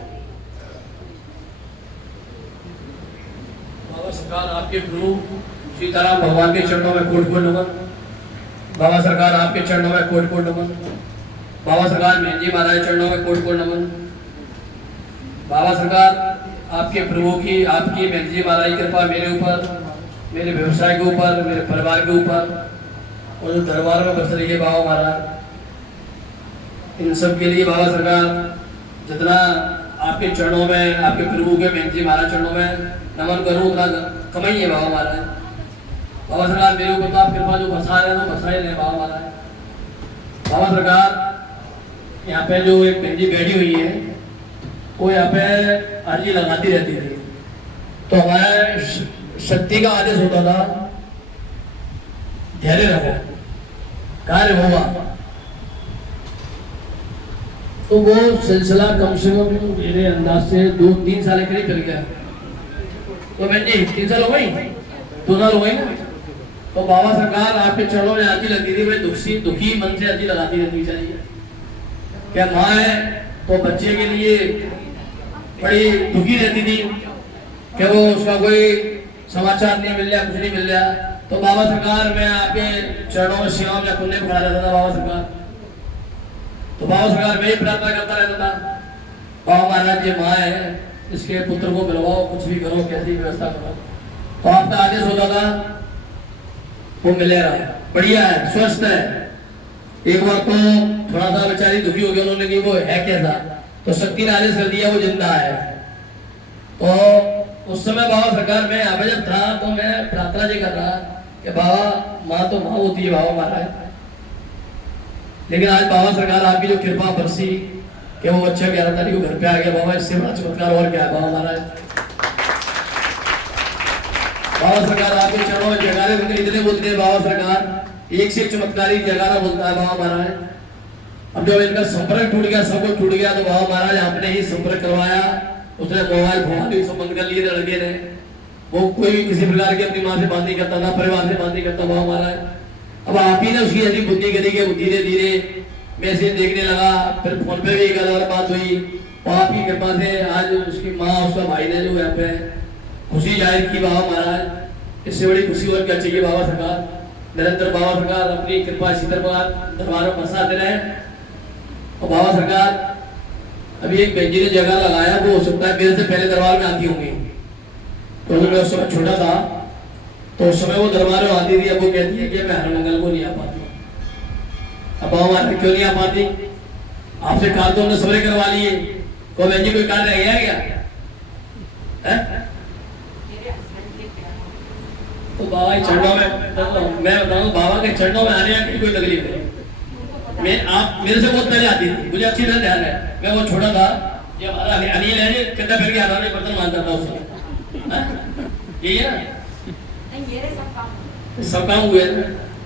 बाबा सरकार आपके गुरु सीताराम भगवान के चरणों में कोट कोट नमन। बाबा सरकार आपके चरणों में कोट कोट नमन। बाबा सरकार महंत जी महाराज चरणों में कोट कोट नमन। बाबा सरकार आपके प्रभु की आपकी महंत जी महाराज की कृपा मेरे ऊपर, मेरे व्यवसाय के ऊपर, मेरे परिवार के ऊपर और जो दरबार में बस रही है बाबा महाराज, इन सब के लिए बाबा सरकार जितना आपके चरणों में, आपके प्रभु के महंत जी महाराज चरणों में नमन करूँ उतना कम ही है बाबा महाराज। बाबा सरकार मेरे ऊपर तो आप कृपा जो बसा रहे हैं तो बसा ही रहे बाबा महाराज। बाबा सरकार यहाँ पे जो एक महंत जी बैठी हुई है वो यहाँ पे अर्जी लगाती रहती थी, तो हमारे शक्ति का आदेश होता था धैर्य रखो, कार्य होगा, तो वो सिलसिला कम से कम मेरे अंदाज से 2-3 साल के लिए चल गया। तो मैंने 3 साल हो गई, 2 साल हो गई ना, तो बाबा सरकार आपके चरणों में अर्जी लगती थी, भाई दुखी मन से अर्जी लगाती रहती चाहिए। क्या माँ है तो बच्चे के लिए बड़ी दुखी रहती थी कि वो उसका कोई समाचार नहीं मिल रहा, कुछ नहीं मिल रहा, तो बाबा सरकार मैं आपके चरणों में सेवा में पुण्य पढ़ा रहता था बाबा सरकार। तो बाबा सरकार मैं ही प्रार्थना करता रहता था, बाबा महाराज ये माँ है, इसके पुत्र को मिलवाओ, कुछ भी करो, कैसी व्यवस्था करो। तो आपका आदेश होता था वो मिलेगा, बढ़िया है, स्वस्थ है। एक बार तो थोड़ा सा बेचारी दुखी हो गई, उन्होंने कि वो है कैसा, तो शक्ति ने आदेश कर दिया वो जिंदा है। तो उस समय बाबा सरकार में यहाँ जब था तो मैं प्रार्थना जी कर रहा कि बाबा माँ तो माँ होती है बाबा महाराज, लेकिन आज बाबा सरकार आपकी जो कृपा बरसी कि वो बच्चा 11 तारीख को घर पे आ गया, बाबा इससे बड़ा चमत्कार और क्या है बाबा महाराज। बाबा सरकार आपके चरणों में जयकारे इतने बोलते हैं बाबा सरकार, एक से एक चमत्कारी जयकारा बोलता है बाबा महाराज। अब जब इनका संपर्क टूट गया, सब कुछ टूट गया, तो बाबा महाराज आपने ही संपर्क करवाया, उसने मोबाइल फोन भी सब बंद कर लिए लड़के ने, वो कोई किसी प्रकार की अपनी माँ से बात नहीं करता था, परिवार से बात नहीं करता बाबा महाराज। अब आप ही ने उसकी ऐसी बुद्धि करी कि धीरे धीरे मैसेज देखने लगा, फिर फोन पे भी एक अलग बात हुई, और आपकी कृपा से आज उसकी माँ उसका भाई ने जो यहाँ पे खुशी जाहिर की बाबा महाराज, इससे बड़ी खुशी और क्या चाहिए बाबा सरकार। निरंतर बाबा सरकार अपनी कृपा इसी तरह दरबार में बरसाते रहे। और बाबा सरकार अभी एक बेंजी ने जगह लगाया, वो हो सकता है मेरे से पहले दरबार में आती होंगी, तो मैं उस समय छोटा था तो उस समय वो दरबार में आती थी। अब वो कहती है कि मैं हर मंगल को नहीं आ पाती। अब बाबा महाराज क्यों नहीं आ पाती, आपसे काल तो हमने सबरे करवा लिए, तो बेंजी कोई काल रह गया क्या? तो बाबा के चरणों में मैं बताऊं, बाबा के चरणों में आने की कोई तकलीफ नहीं। मैं आप मेरे से बहुत पहले आती थी, मुझे अच्छी तरह ध्यान है, मैं वो छोटा था, ये हमारा अनिल है, कंधा फिर के आता था, बर्तन मानता था उसमें, यही है ना, सब काम हुए।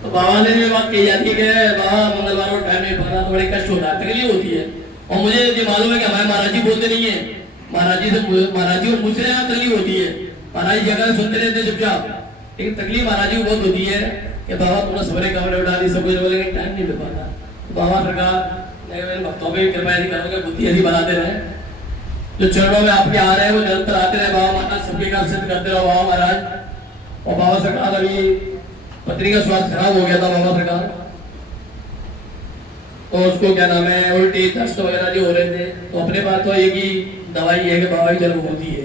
तो बाबा ने भी बात कही जाती है कि बाबा मंगलवार को टाइम नहीं पकड़ा तो बड़ी कष्ट होता है, तकलीफ होती है। और मुझे ये मालूम है कि हमारे महाराज जी बोलते नहीं है, महाराज जी को मुझसे यहाँ तकलीफ होती है। महाराज जी जगह सुनते रहते हैं चुपचाप, लेकिन तकलीफ महाराज जी को बहुत होती है कि बाबा थोड़ा सवेरे कमरे उठा दी, सब कुछ बोले टाइम नहीं मिल पाता। तो बाबा सरकार मेरे भक्तों पर कृपा ऐसी करोगे, बुद्धि ऐसी बनाते रहे, जो चरणों में आपके आ रहे हैं वो निरंतर आते रहे। बाबा महाराज सबके का सिद्ध करते रहो बाबा महाराज। और बाबा सरकार अभी पत्नी का स्वास्थ्य खराब हो गया था बाबा सरकार, तो उसको क्या नाम है उल्टी दस्त वगैरह जो हो रहे थे, तो अपने पास तो एक ही दवाई है कि बाबा की जन्म होती है,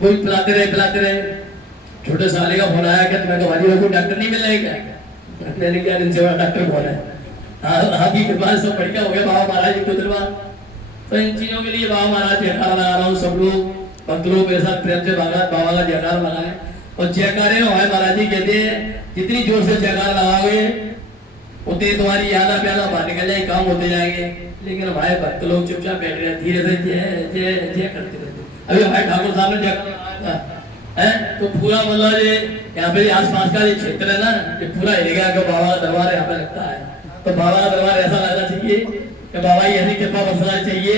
वो पिलाते रहे। छोटे साले का फोन आया क्या तुम्हें भाजी कोई डॉक्टर नहीं मिल रहा है क्या? मैंने क्या दिन से बड़ा डॉक्टर कौन है? आपकी कृपा से सब बढ़िया हो गया बाबा महाराज जी को। तो इन चीजों के लिए बाबा महाराज जयकारा लगा रहा हूँ। सब लोग भक्त लोग मेरे साथ प्रेम से बाबा का जयकारा लगाए। और जयकारे हमारे महाराज जी कहते हैं जितनी जोर से जयकारा लगाओगे उतनी तुम्हारी यादा प्यादा बाहर निकल जाएगी, काम होते जाएंगे। लेकिन हमारे भक्त लोग चुपचाप बैठ गए, धीरे से जय जय जय करते रहते। अभी हमारे ठाकुर साहब ने जयकारा है तो पूरा मतलब ये यहाँ पे आसपास का ये क्षेत्र है ना, ये पूरा एरिया का बाबा का दरबार यहाँ पे लगता है। तो बाबा का दरबार ऐसा लगना चाहिए कि बाबा की ऐसी कृपा बरसना चाहिए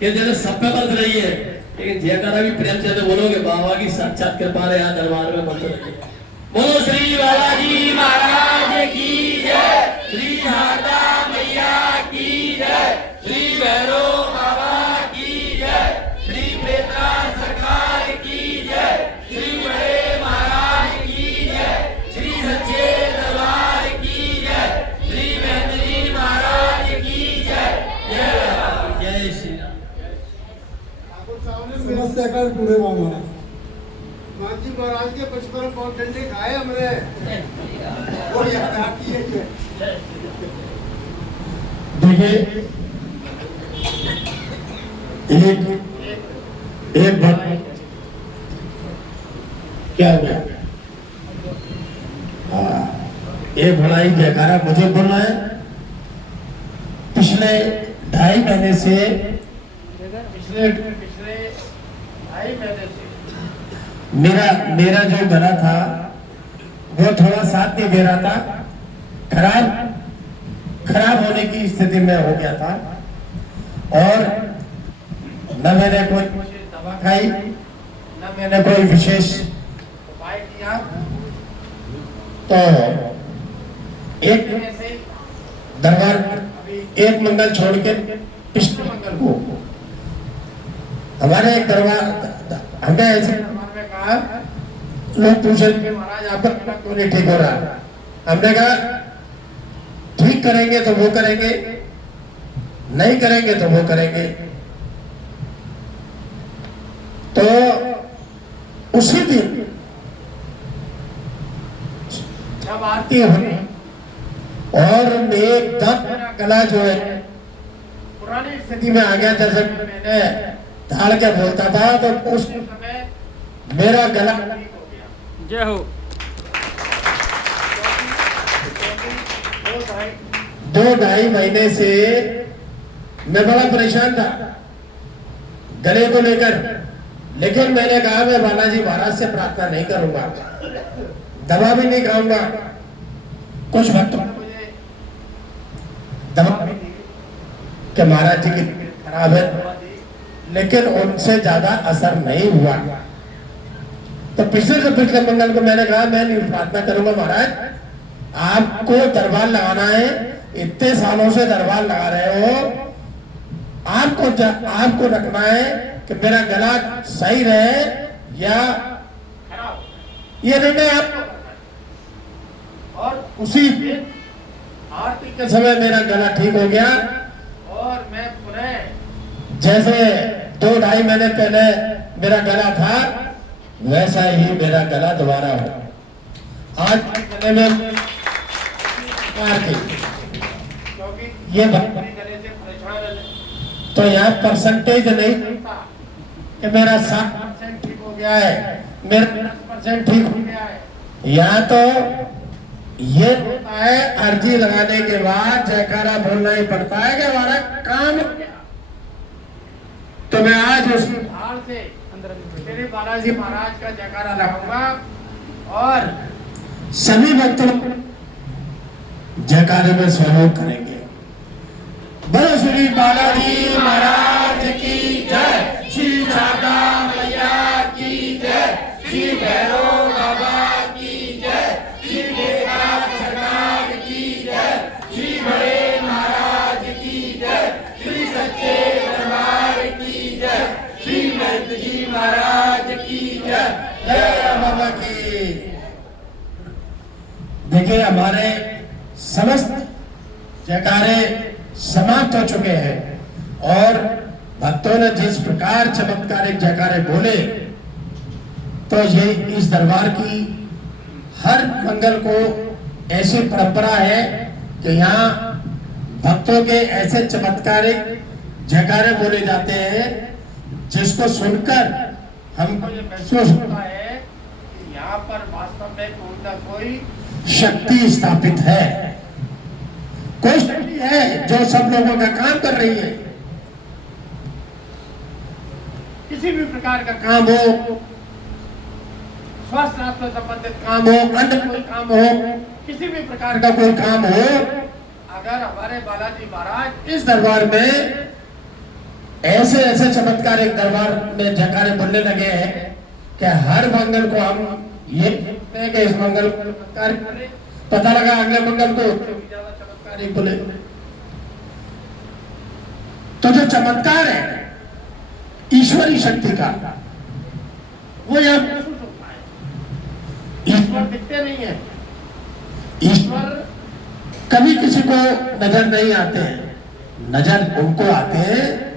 कि जैसे सब पे बरस रही है, लेकिन जयकारा भी प्रेम से तो बोलोगे बाबा की साक्षात कृपा यहाँ दरबार में बरस रही है। बोलो श्री बालाजी महाराज की जय, श्री शारदा मैया की जय, श्री भैरव बाबा की जय, श्री पेत्रा सरकार की जय, श्री बड़े महाराज की जय, श्री सच्चे दरबार की जय, श्री महेंद्र जी महाराज की जय। जय श्री राम। समस्या कर पूरे बाबा जी महाराज के बचपन में बहुत डंडे खाए हमने, वो याद आती है। देखिए एक बात क्या हो गया, एक बड़ा ही जयकारा मुझे बोलना है। पिछले 2.5 महीने से मेरा जो गला था वो थोड़ा साथ नहीं दे रहा था, खराब होने की स्थिति में हो गया था। और न मैंने कोई दवा खाई, न मैंने कोई विशेष उपाय किया। तो एक दरबार एक मंगल छोड़ के पिछले मंगल को हमारे एक दरबार हमें ऐसे लोग पूछे महाराज आपका क्यों नहीं ठीक हो रहा। हमने कहा ठीक करेंगे तो वो करेंगे, नहीं करेंगे तो वो करेंगे। तो उसी दिन जब आरती हुई और एकदम मेरा गला जो है पुरानी स्थिति में आ गया, जैसे मैंने धाड़ के बोलता था, तो उस समय मेरा गला जय हो। 2-2.5 महीने से मैं बड़ा परेशान था गले को लेकर। लेकिन मैंने कहा मैं बालाजी महाराज से प्रार्थना नहीं करूंगा, दवा भी नहीं खाऊंगा। कुछ भक्तों ने मुझे दवा कि महाराज जी की खराब है, लेकिन उनसे ज्यादा असर नहीं हुआ। तो पिछले मंगल को मैंने कहा मैं नहीं प्रार्थना करूंगा महाराज, आपको दरबार लगाना है, इतने सालों से दरबार लगा रहे हो, आपको रखना है कि मेरा गला सही रहे या ये निर्णय आप। और उसी आरती के समय मेरा गला ठीक हो गया और मैं पुनः जैसे 2-2.5 महीने पहले मेरा गला था वैसा ही मेरा गला दोबारा हो। आज गले में ये तो यहाँ परसेंटेज नहीं कि मेरा 60% ठीक हो गया है, मेरा 10% ठीक हो गया है। यहाँ तो ये होता है अर्जी लगाने के बाद जयकारा बोलना ही पड़ता है कि हमारा काम। तो मैं आज उस धार से श्री बालाजी महाराज का जयकारा लगाऊंगा और सभी भक्तों जयकारे में सहयोग करेंगे। बोलो श्री बालाजी महाराज की जय, श्री शारदा मैया की जय, श्री भैरव बाबा की जय, श्री मेघा सरकार की जय, श्री बड़े महाराज की जय, श्री सच्चे दरबार की जय, श्री महंत जी महाराज की जय, जय बाबा की। देखिए हमारे समस्त जयकारे समाप्त हो चुके हैं और भक्तों ने जिस प्रकार चमत्कारिक जयकारे बोले, तो ये इस दरबार की हर मंगल को ऐसी परंपरा है कि यहाँ भक्तों के ऐसे चमत्कारिक जयकारे बोले जाते हैं जिसको सुनकर हमको ये महसूस होता है कि यहाँ पर वास्तव में कोई ना कोई शक्ति स्थापित है, कोई शक्ति है जो सब लोगों का काम कर रही है। किसी भी प्रकार का काम हो, स्वास्थ्य से संबंधित काम हो, अन्य कोई काम हो, किसी भी प्रकार का कोई काम हो, अगर हमारे बालाजी महाराज इस दरबार में ऐसे ऐसे चमत्कारिक दरबार में जयकारे बोलने लगे हैं कि हर मंगल को हम ये देखते हैं कि इस मंगल को चमत्कार करें, पता लगा अगले मंगल को चमत्कारिक बोले। तो जो चमत्कार है ईश्वरी शक्ति का, वो यहाँ महसूस होता है। ईश्वर दिखते नहीं है, ईश्वर कभी किसी को नजर नहीं आते हैं, नजर उनको आते हैं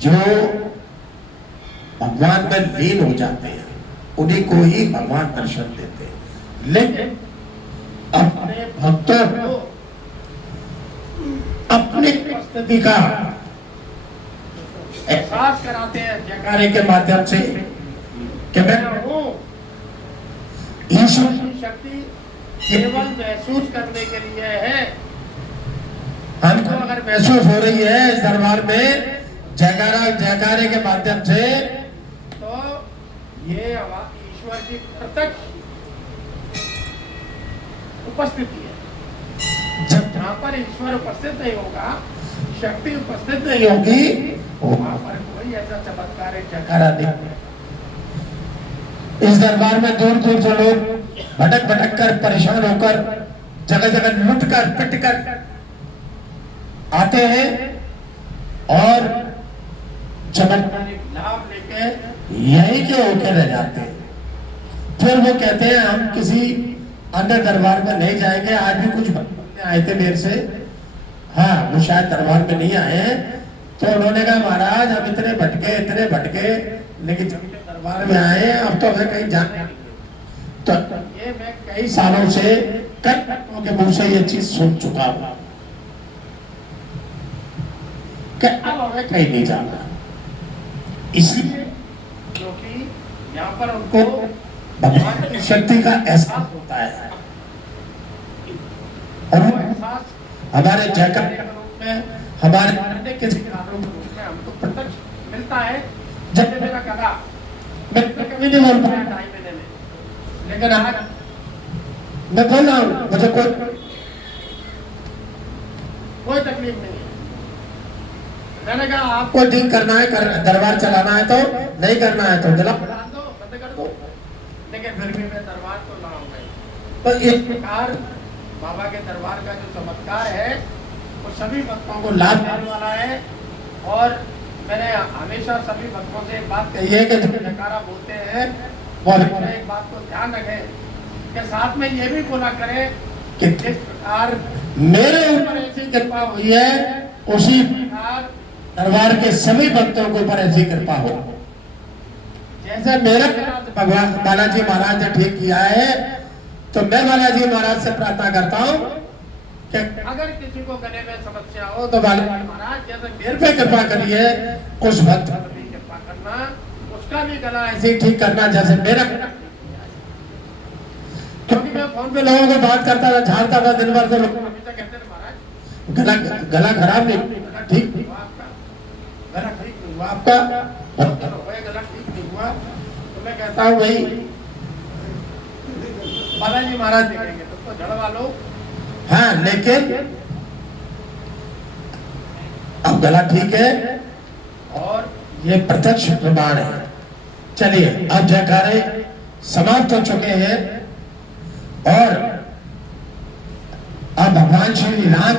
जो भगवान में लीन हो जाते हैं, उन्हीं को ही भगवान दर्शन देते हैं। लेकिन अपने भक्तों को अपनी उपस्थिति का एहसास कराते हैं जयकारे के माध्यम से कि मैं हूँ। ईश्वर की शक्ति केवल महसूस करने के लिए है। हमको अगर महसूस हो रही है इस दरबार में जयकारे के माध्यम से, तो ये ईश्वर की प्रत्यक्ष उपस्थिति है। जब जहाँ पर ईश्वर उपस्थित नहीं होगा, शक्ति उपस्थित नहीं होगी, वहां पर कोई ऐसा चमत्कारिक जयकारा नहीं। इस दरबार में दूर दूर से लोग भटक भटक कर, परेशान होकर, जगह जगह लुट कर, पिट कर आते हैं और चमत्कारिक लाभ लेके यहीं के होकर रह जाते हैं। फिर वो कहते हैं हम किसी अन्य दरबार में नहीं जाएंगे। आज भी कुछ बंदे आए थे देर से, हाँ वो शायद दरबार में नहीं आए हैं, तो उन्होंने कहा महाराज हम इतने भटके लेकिन जब दरबार में आए अब तो हमें कहीं जाने। तो ये मैं कई सालों से कई भक्तों के मुंह से ये चीज सुन चुका हूँ कि अब हमें कहीं नहीं जाना, इसलिए क्योंकि यहाँ पर उनको भगवान की शक्ति का एहसास होता है और वो एहसास हमारे जयकारे के रूप में, हमारे किसी कार्यों के रूप में हमको प्रत्यक्ष मिलता है। जब मेरा कहा मैं कभी नहीं बोल पाया 2.5 महीने में, लेकिन आज मैं बोल रहा हूँ, मुझे कोई तकलीफ नहीं है। मैंने कहा आपको ठीक करना है, दरबार चलाना है तो नहीं करना है तो जला दो, बंद कर दो, लेकिन फिर भी मैं दरबार तो लाऊंगा। तो इस प्रकार बाबा के दरबार का जो चमत्कार है वो सभी भक्तों को लाभ देने वाला है। और मैंने हमेशा सभी भक्तों से एक बात कही है कि जब जयकारा बोलते हैं वो एक बात को ध्यान रखें कि साथ में ये भी बोला करें कि जिस प्रकार मेरे ऊपर ऐसी कृपा हुई है, उसी प्रकार दरबार के सभी भक्तों के ऊपर ऐसी कृपा हो। जैसे मेरा भगवान बालाजी महाराज ने ठीक किया है, तो मैं बालाजी महाराज से प्रार्थना करता हूँ कि अगर किसी को गले में समस्या हो तो बालाजी महाराज जैसे मेरे पे कृपा करिए, उस भक्त पर भी कृपा करना, उसका भी गला ऐसे ठीक करना जैसे मेरा। क्योंकि मैं फोन पे लोगों को बात करता था, झाड़ता था दिन भर, तो लोग हमेशा कहते थे महाराज गला खराब नहीं, गला ठीक नहीं हुआ आपका, गला ठीक नहीं हुआ आपका, गला ठीक नहीं हुआ। तो मैं कहता हूँ भाई बालाजी महाराज देखेंगे, तुमको जड़वा लो, हाँ, लेकिन अब गला ठीक है और ये प्रत्यक्ष प्रमाण है। चलिए, अब जयकारे समाप्त हो चुके हैं और अब भगवान श्री राम